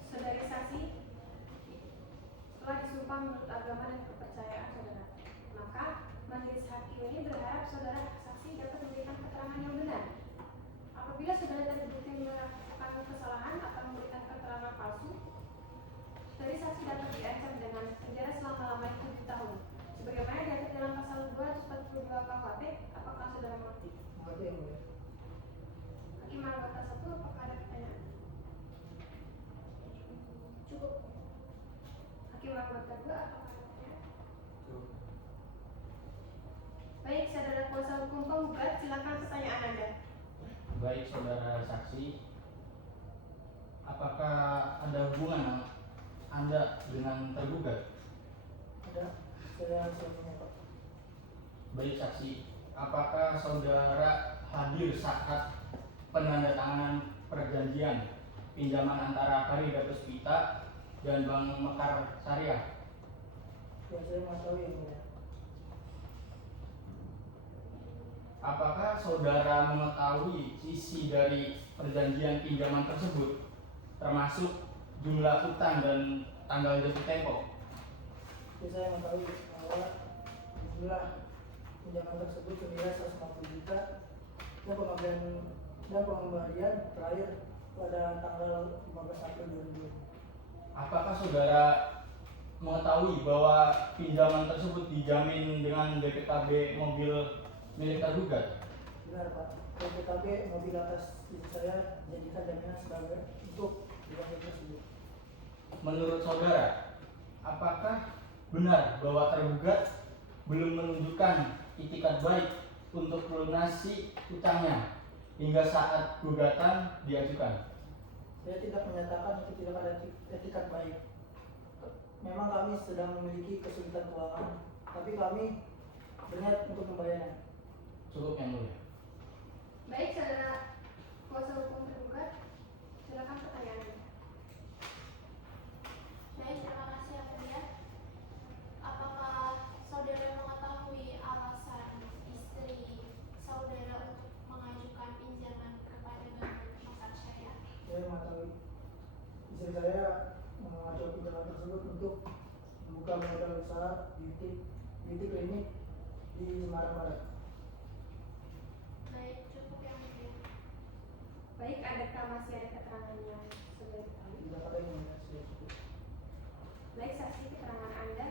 Saudari saksi, setelah disumpah menurut agama dan kepercayaan saudara, maka majelis hakim ini berharap saudara saksi dapat memberikan keterangan yang benar. Apabila saudara terbukti melakukan kesalahan atau memberikan keterangan palsu, saudari saksi dapat diancam dengan penjara selama-lamanya 7 tahun. Sebagaimana diatur dalam pasal 242 KUHP, apakah saudara mengerti? Hakim anggota 1, apakah ada pertanyaan? Cukup. Hakim anggota 2, apakah ada pertanyaan? Baik, saudara kuasa hukum penggugat, silakan pertanyaan Anda. Baik, saudara saksi, apakah ada hubungan Anda dengan tergugat? Baik saksi, apakah saudara hadir saat penandatanganan perjanjian pinjaman antara Karida Puspita dan Bank Mekar Syariah? Apakah saudara mengetahui isi dari perjanjian pinjaman tersebut, termasuk jumlah utang dan tanggal jatuh tempo? Saya mengetahui bahwa jumlah pinjaman tersebut senilai 150 juta dan pengembalian terakhir pada tanggal 15 April 2020. Apakah saudara mengetahui bahwa pinjaman tersebut dijamin dengan BPKB mobil milik tergugat? Benar Pak, BPKB mobil atas istri saya jadikan jaminan sebagai untuk pinjaman tersebut. menurut saudara, apakah benar bahwa tergugat belum menunjukkan itikat baik untuk melunasi utangnya hingga saat gugatan diajukan? Saya tidak menyatakan itu tidak ada etikat baik. Memang kami sedang memiliki kesulitan keuangan, tapi kami berniat untuk membayarnya. Cukup yang mulia. Baik, saudara kuasa hukum tergugat, silakan pertanyaannya. Baik, terima kasih yang mulia. Apakah saudara mengetahui alasan istri saudara untuk mengajukan pinjaman kepada bank Mekar Syariah? Saya mengetahui istri saya mengajukan pinjaman tersebut untuk membuka modal usaha beauty klinik di Semarang Barat. Baik, cukup yang mulia. Baik, adakah masih ada keterangan yang saudara ketahui? Tidak ada yang saya cukup. Baik, saksi, keterangan Anda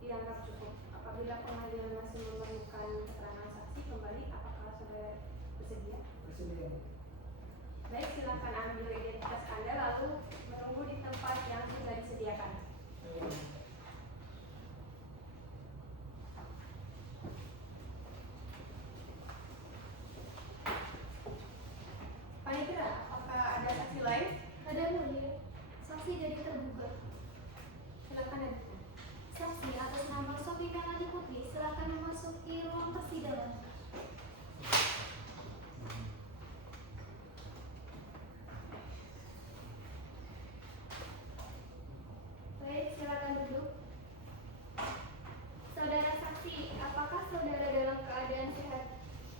dianggap cukup. Apabila pengadilan masih memerlukan keterangan saksi kembali, apakah saudara bersedia? Bersedia. Baik, silakan ambil identitas Anda lalu menunggu di tempat yang sudah disediakan. Panitera, apakah ada saksi lain? Ada mulia, saksi dari tergugat. Silakan ya. Saksi atas nama Sofi Melani Putri, silakan memasuki ruang persidangan. Baik, silakan duduk. Saudara saksi, apakah saudara dalam keadaan sehat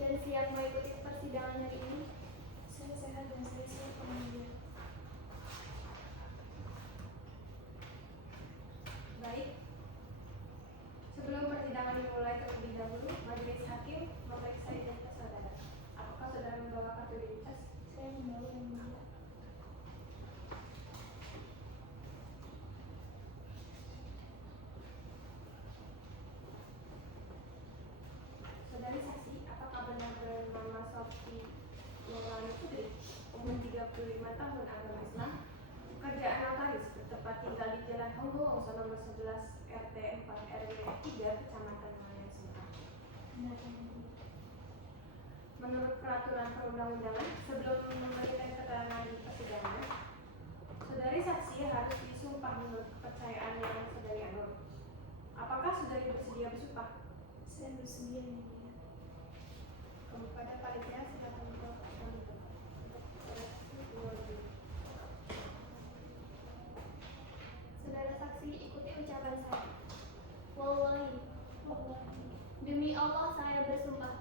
dan siap mengikuti persidangan hari ini? Saya sehat dan saya siap memanggil. Baik. Sebelum persidangan dimulai terlebih dahulu, majelis hakim memeriksa identitas saudara. Apakah saudara membawa kartu identitas? Saya membawa yang mulia. Saudari saksi, apakah benar bernama Sofi Melani Putri, umur 35 tahun, agama Islam, pekerjaan notaris, bertempat tinggal di Jalan Honggo, nomor 11 RT 4 RW 3, Kecamatan Malayan Semarang. Benar yang mulia. Menurut peraturan perundang-undangan, sebelum memberikan keterangan di persidangan, saudari saksi harus disumpah menurut kepercayaan yang saudari anut. Apakah saudari bersedia bersumpah? Saya bersedia yang mulia. Kepada panitia silakan untuk Saudara saksi, ikuti ucapan saya. Wallahi, demi Allah saya bersumpah.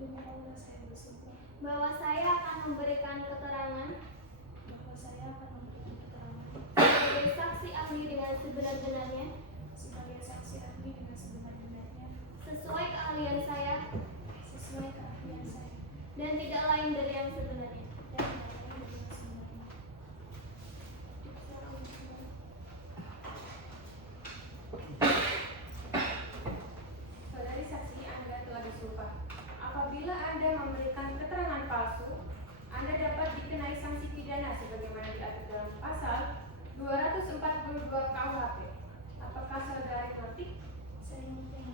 Demi Allah saya bersumpah. Bahwa saya akan memberikan keterangan. Bahwa saya akan memberikan keterangan. Sebagai saksi ahli dengan sebenar-benarnya. Sebagai saksi ahli dengan sebenar-benarnya. Sesuai keahlian saya. Sesuai keahlian saya. Dan tidak lain dari yang sebenarnya. Dan tidak lain dari yang sebenarnya. saudari saksi, Anda telah disumpah. Apabila Anda memberikan keterangan palsu, Anda dapat dikenai sanksi pidana sebagaimana diatur dalam pasal 242 KUHP. Apakah saudari mengerti? Saya mengerti.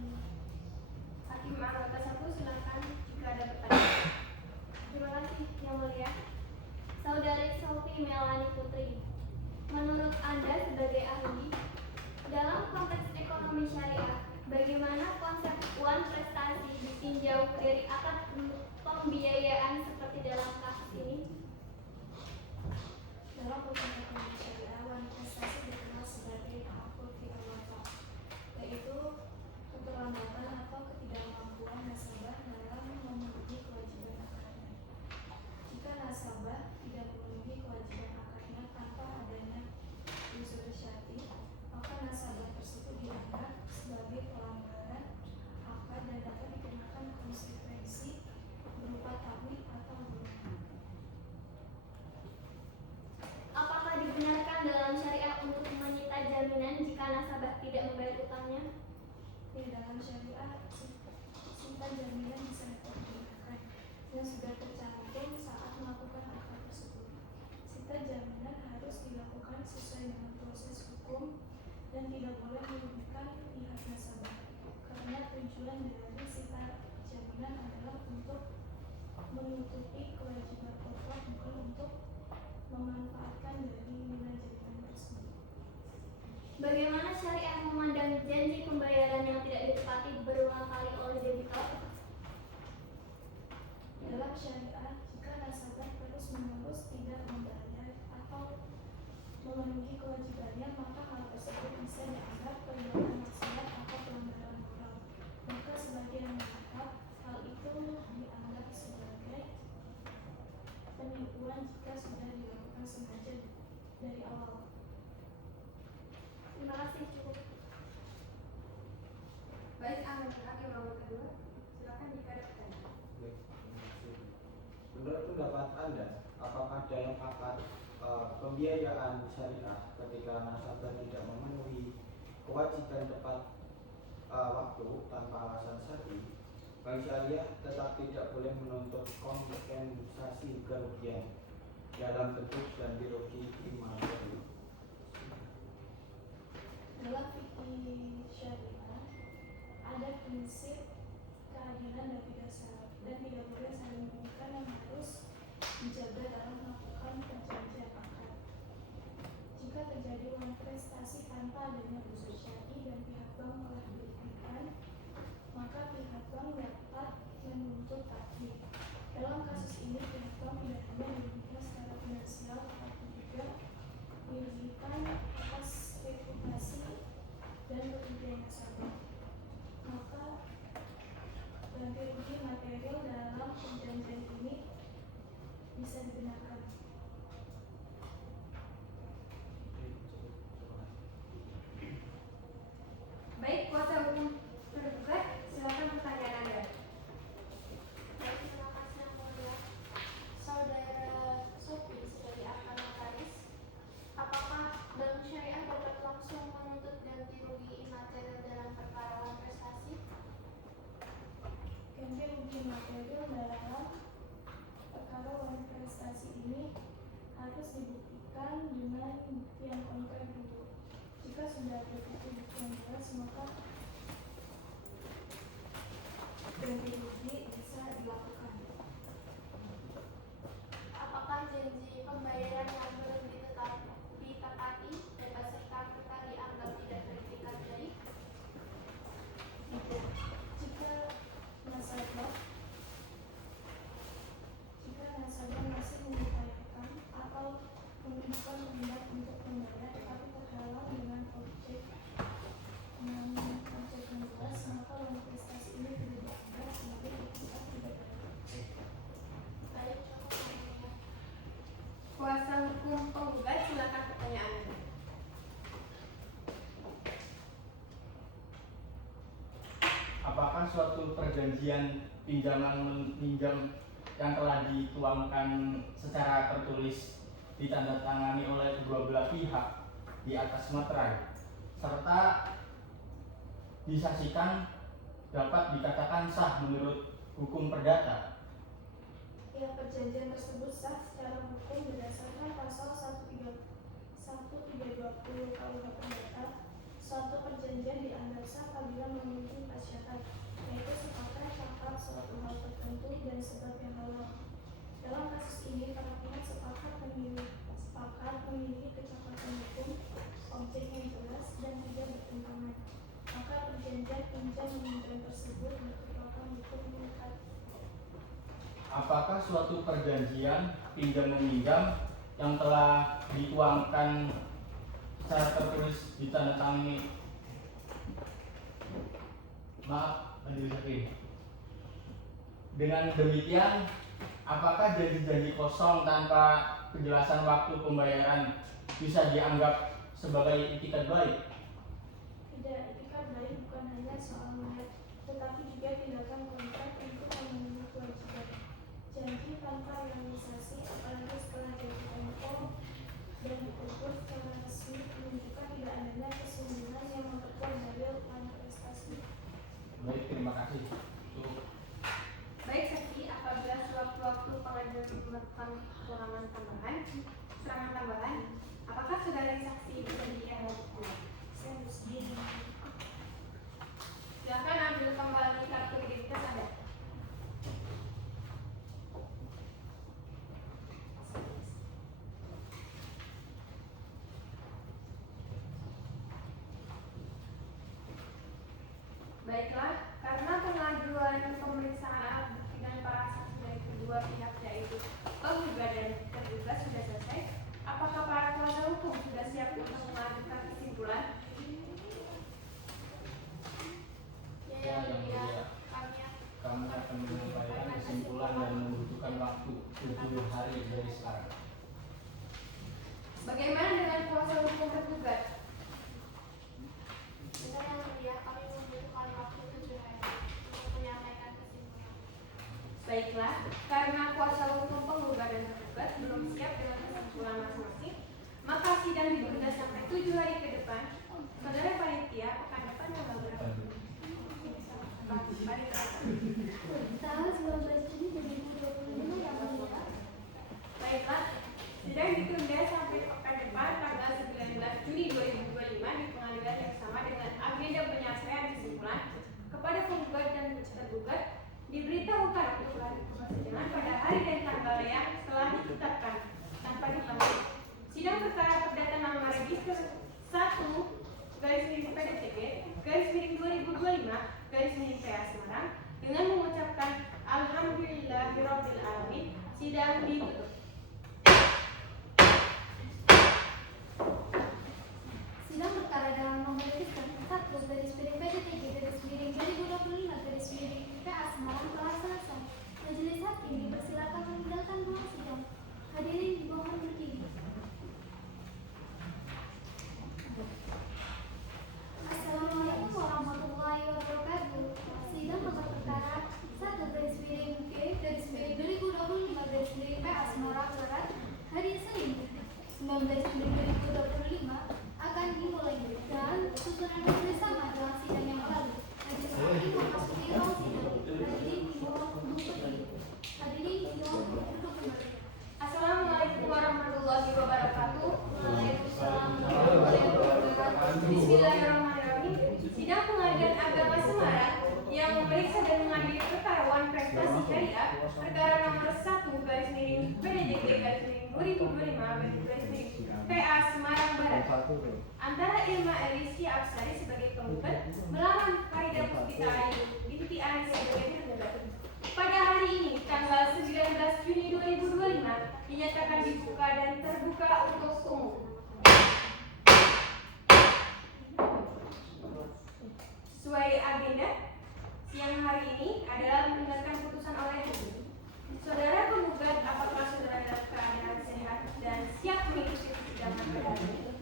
Hakim anggota 1, silakan jika ada pertanyaan. Terima kasih, Yang Mulia. Saudari Sofi Melani Putri, menurut Anda sebagai ahli, dalam konteks ekonomi syariah, bagaimana konsep uang prestasi ditinjau dari akad pembiayaan seperti dalam kasus ini? Dalam hukum ekonomi syariah, uang prestasi dikenal sebagai ta'akhur fi al-wafa', yaitu keterlambatan atau ketidakmampuan nasabah dalam memenuhi kewajiban akadnya. Jika nasabah tidak memenuhi kewajiban akadnya tanpa adanya unsur syar'i, maka nasabah tersebut dianggap sebagai pelanggaran akad dan dapat dikenakan konsekuensi berupa tahun dan tidak boleh merugikan pihak nasabah, karena tujuan dari sifat jaminan adalah untuk menutupi kewajiban pokok, bukan untuk memanfaatkan dari nilai jaminan tersebut. Bagaimana syariah memandang janji pembayaran yang tidak ditepati berulang kali oleh debitur? Dalam syariah, jika nasabah terus-menerus tidak membayar atau memenuhi kewajibannya, maka hal tersebut bisa dianggap perbuatan maksiat atau pelanggaran moral. Maka sebagian menganggap hal itu dianggap sebagai penipuan jika sudah dilakukan sengaja dari awal. Terima kasih, cukup. Baik, hakim nomor kedua, silakan jika ada pertanyaan. Baik, terima kasih. Menurut pendapat Anda, apakah dalam akad pembiayaan syariah ketika nasabah tidak memenuhi kewajiban tepat waktu tanpa alasan syar'i, bank syariah tetap tidak boleh menuntut kompensasi kerugian dalam bentuk ganti rugi materi? Dalam fikih syariah ada prinsip keadilan dan tidak boleh saling merugikan yang harus dijaga dalam melakukan perjanjian akad. Jika terjadi uang prestasi tanpa adanya unsur syar'i dan pihak bank telah dibuktikan, maka pihak bank dapat menuntut tagih. Dalam kasus ini pihak bank tidak hanya dirugikan secara finansial, tetapi juga dirugikan atas reputasi dan kerugian nasabah. Maka ganti rugi material dalam perjanjian ini bisa dibenarkan. Baik, kuasa hukum tergugat, silakan pertanyaan Anda. Baik, terima kasih yang mulia. Saudara Sophie sebagai ahli notaris, apakah bank syariah dapat langsung menuntut ganti rugi imaterial dalam perkara uang prestasi? Ganti rugi material dalam perkara uang prestasi ini harus dibuktikan dengan bukti yang konkret dulu. Jika sudah ada bukti yang jelas, maka ganti rugi bisa dilakukan. Apakah janji pembayaran yang belum ditepati dapat serta-merta dianggap tidak beretikat baik? Tidak. Jika nasabah masih mengupayakan atau menunjukkan kehendak untuk membayar tetapi terhalang dengan objek yang jelas, maka uang prestasi ini tidak dianggap sebagai etikat tidak baik. Baik, cukup yang mulia. Kuasa hukum penggugat, silakan pertanyaan Anda. Apakah suatu perjanjian pinjaman meminjam yang telah dituangkan secara tertulis ditandatangani oleh kedua belah pihak di atas materai serta disaksikan dapat dikatakan sah menurut hukum perdata? Ya, perjanjian tersebut sah secara hukum berdasarkan pasal 1320 KUH Perdata. Suatu perjanjian dianggap sah apabila memenuhi 4 syarat, yaitu sepakat cakap suatu hal tertentu dan sebab yang halal. Dalam kasus ini, para pihak sepakat memiliki kecakapan hukum, objek yang jelas dan tidak bertentangan. Maka perjanjian pinjam meminjam tersebut berkekuatan hukum mengikat. Apakah suatu perjanjian pinjam meminjam yang telah dituangkan secara tertulis ditandatangani dengan demikian, apakah janji-janji kosong tanpa kejelasan waktu pembayaran bisa dianggap sebagai etikat baik? Tidak, etikat baik bukan hanya soal niat, tetapi juga tindakan kontrak untuk memenuhi kewajiban. Janji tanpa realisasi, apalagi setelah janji tempo dan dikukur secara resmi, menunjukkan tidak adanya kesungguhan yang memperkuat dalil uang prestasi. Baik, terima kasih. Cukup. Baik, saksi, apabila sewaktu-waktu pengadilan menemukan serangan tambahan, apakah saudara saksi bisa dievaluasi? Silakan ambil kembali kartu identitas Anda. Baiklah, karena pengajuan pemeriksaan alat bukti dan para saksi dari kedua pihak yaitu penggugat dan tergugat sudah selesai, apakah para kuasa hukum sudah siap untuk mengajukan kesimpulan? Ya, yang mulia, kami akan menyampaikan kesimpulan dan membutuhkan waktu 7 hari dari sekarang. Bagaimana dengan kuasa hukum tergugat? Benar yang mulia, kami membutuhkan waktu 7 hari untuk menyampaikan kesimpulan. Baiklah, karena kuasa hukum penggugat dan tergugat belum siap dengan kesimpulan masing-masing, maka sidang ditunda sampai 7 hari ke depan. Saudara panitia, pekan depan tanggal berapa? Tanggal 19 Juni 2025 yang mulia. Baiklah, sidang ditunda sampai pekan depan tanggal 19 Juni 2025 di pengadilan yang sama dengan agenda penyampaian kesimpulan kepada penggugat dan tergugat diberitahukan untuk hari persidangan pada hari dan tanggal yang telah ditetapkan tanpa dipanggil. Sidang perkara perdata nama register 1/PDTG/2025/PA Semarang dengan mengucapkan Alhamdulillahirobbilalamin, sidang ditutup. Sidang perkara dalam nomor register 1/PDTG/2025/PA Semarang telah selesai. Majelis hakim dipersilakan memindahkan ruang sidang. Hadirin dimohon berdiri. Assalamualaikum warahmatullahi wabarakatuh. Sidang nomor perkara 1/P/2025/PA Semarang Barat hari Senin 19 Juni 2025 akan dimulai dan susunan majelis sama dalam sidang yang lalu. Majelis hakim memasuki ruang sidang. Hadirin dimohon duduk kembali. Hadirin dimohon duduk kembali. Assalamualaikum warahmatullahi wabarakatuh. Waalaikumsalam warahmatullahi wabarakatuh. Bismillahirrahmanirrahim. Sidang Pengadilan Agama Semarang yang memeriksa dan mengadili perkara Wan Prestasi Syariah perkara nomor 1/2025/PA Semarang Barat antara Ilma Elisia Absari sebagai penggugat melawan Farida Puspita Ayu binti Ali sebagai tergugat. Pada hari ini, tanggal 19 Juni 2025, dinyatakan dibuka dan terbuka untuk umum. Sesuai agenda, siang hari ini adalah mendengarkan putusan oleh hakim. Saudara penggugat, apakah saudara dalam keadaan sehat dan siap mengikuti persidangan pada hari ini?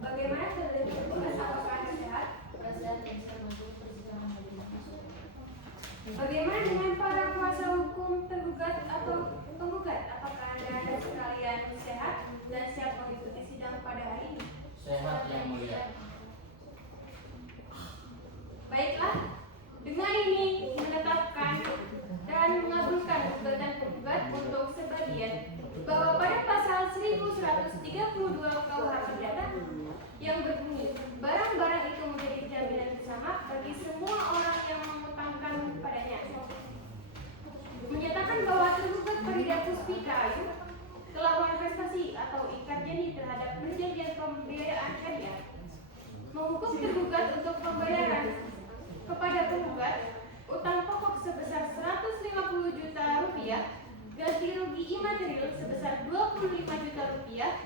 Bagaimana saudara tergugat, apakah Anda sehat? Bagaimana dengan para kuasa hukum tergugat atau penggugat? Apakah Anda sekalian sehat dan siap mengikuti sidang pada hari ini? Sehat yang mulia. Baiklah, dengan ini menetapkan dan mengabulkan gugatan penggugat untuk sebagian bahwa pada pasal 1132 KUH Perdata yang berbunyi barang-barang itu menjadi jaminan bersama bagi semua orang yang mengutangkan kepadanya, menyatakan bahwa tergugat Farida Puspita Ayu telah manifestasi atau ikat janji terhadap perjanjian pembiayaan syariah, menghukum tergugat untuk pembayaran kepada penggugat utang pokok sebesar 150 juta rupiah, ganti rugi imaterial sebesar 25 juta rupiah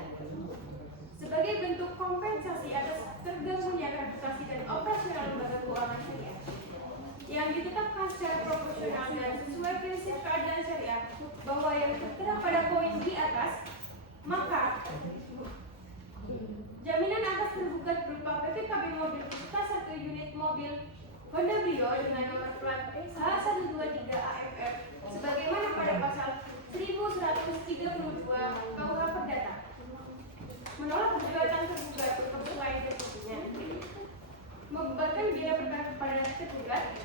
sebagai bentuk kompensasi atas terganggunya reputasi dan operasional lembaga keuangan syariah yang ditetapkan secara proporsional dan sesuai prinsip keadilan syariah bahwa yang tertera pada poin di atas, maka jaminan atas tergugat berupa PPKB mobil beserta 1 unit mobil Honda Brio dengan nomor plat H123 AFF sebagaimana pada pasal 1132 KUH Perdata, menolak gugatan tergugat untuk selain tentunya membebankan biaya perkara kepada tergugat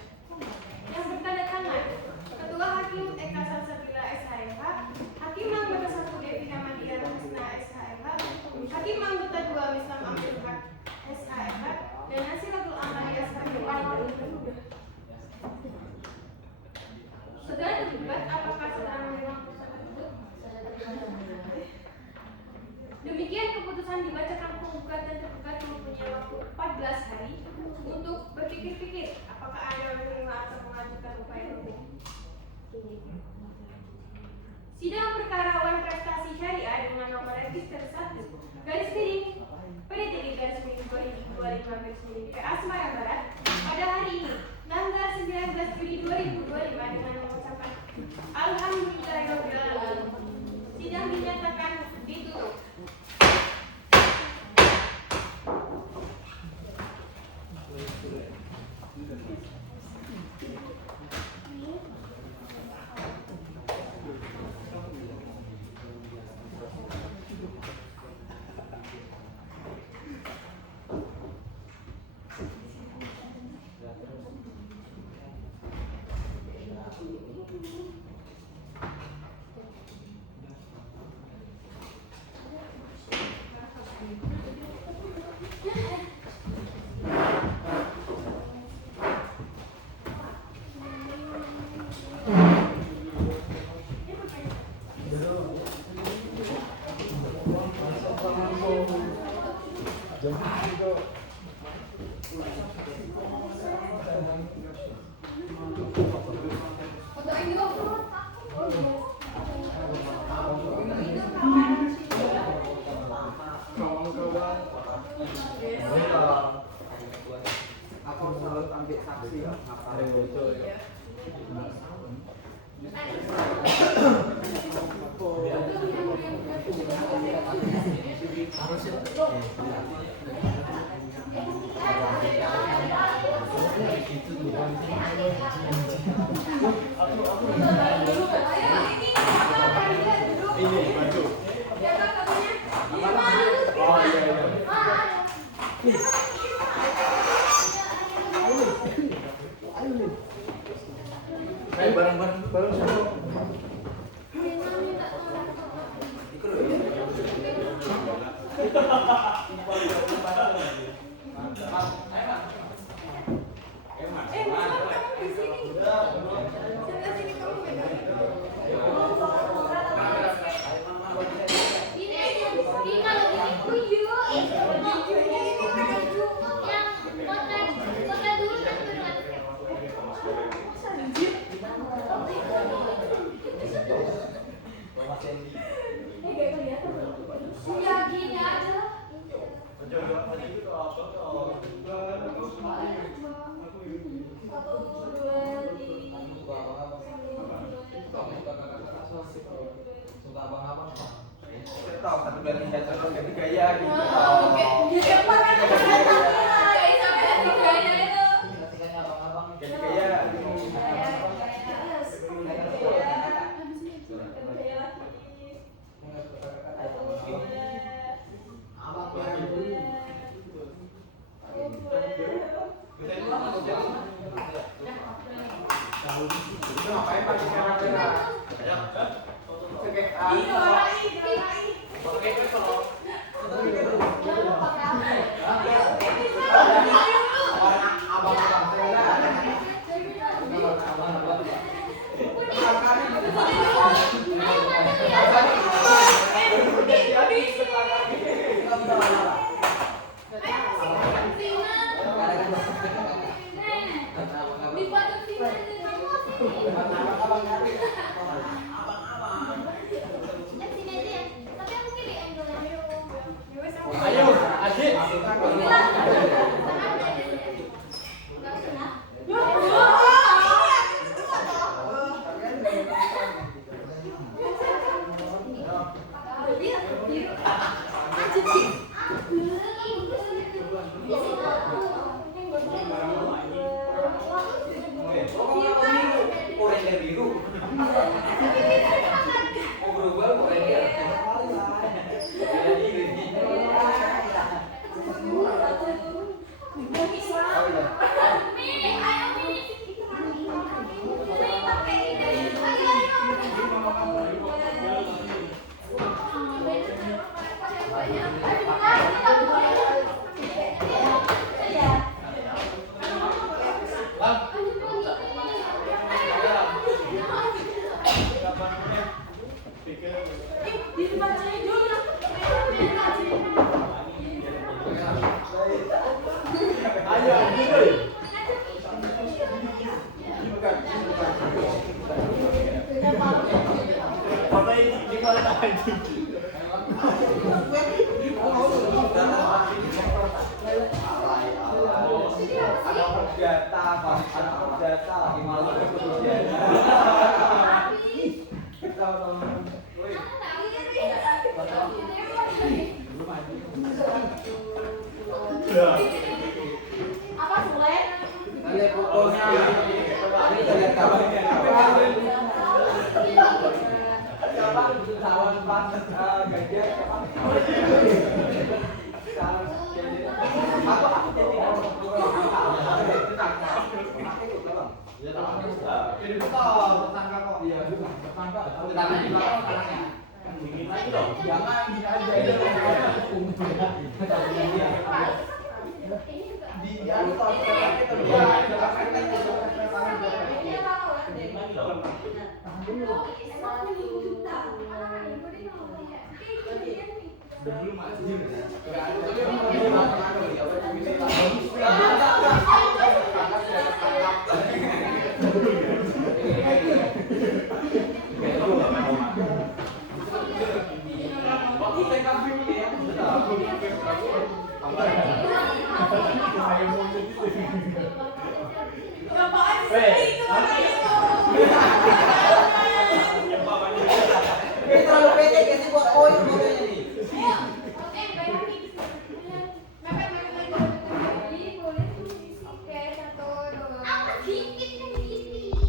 yang bertanda tangan Ketua Hakim Eka Salsabila SHMH, Hakim Anggota 1 Devina Mandiara Husna SHMH, Hakim Anggota putusan dibacakan penggugat dan tergugat mempunyai waktu 14 hari untuk berpikir-pikir apakah Anda menerima atau mengajukan upaya hukum. Sidang perkara Wan Prestasi Syariah dengan nomor register 1 garis miring PDTB garis miring 2025 garis miring PA Semarang Barat pada hari ini tanggal 19 Juli 2025 dengan mengucapkan Alhamdulillahirobbilalamin. Sidang dinyatakan ditutup. Aku selalu ambil saksi ya. Ayo bareng semua. Tahu satu ganti headset ganti gaya gitu. Ganti gaya. Itu ngapain pakai kamera? Ayo, adik. Oranye biru. Oh berubah oranye. Ada perdata, ada perdata di malam kemudian. Apa sulit? Ada fotonya. Ini terlihat kabarnya. Siapa calon pas gajah siapa? Calon gajah. Aku jadi ya tak ini betul tersangka kok. Iya, tersangka. Tangannya di belakang tangannya. Kan begini lagi dong. Jangan gini aja. Di anu kalau pakai kedua Terlalu pendek ya sih buat koin.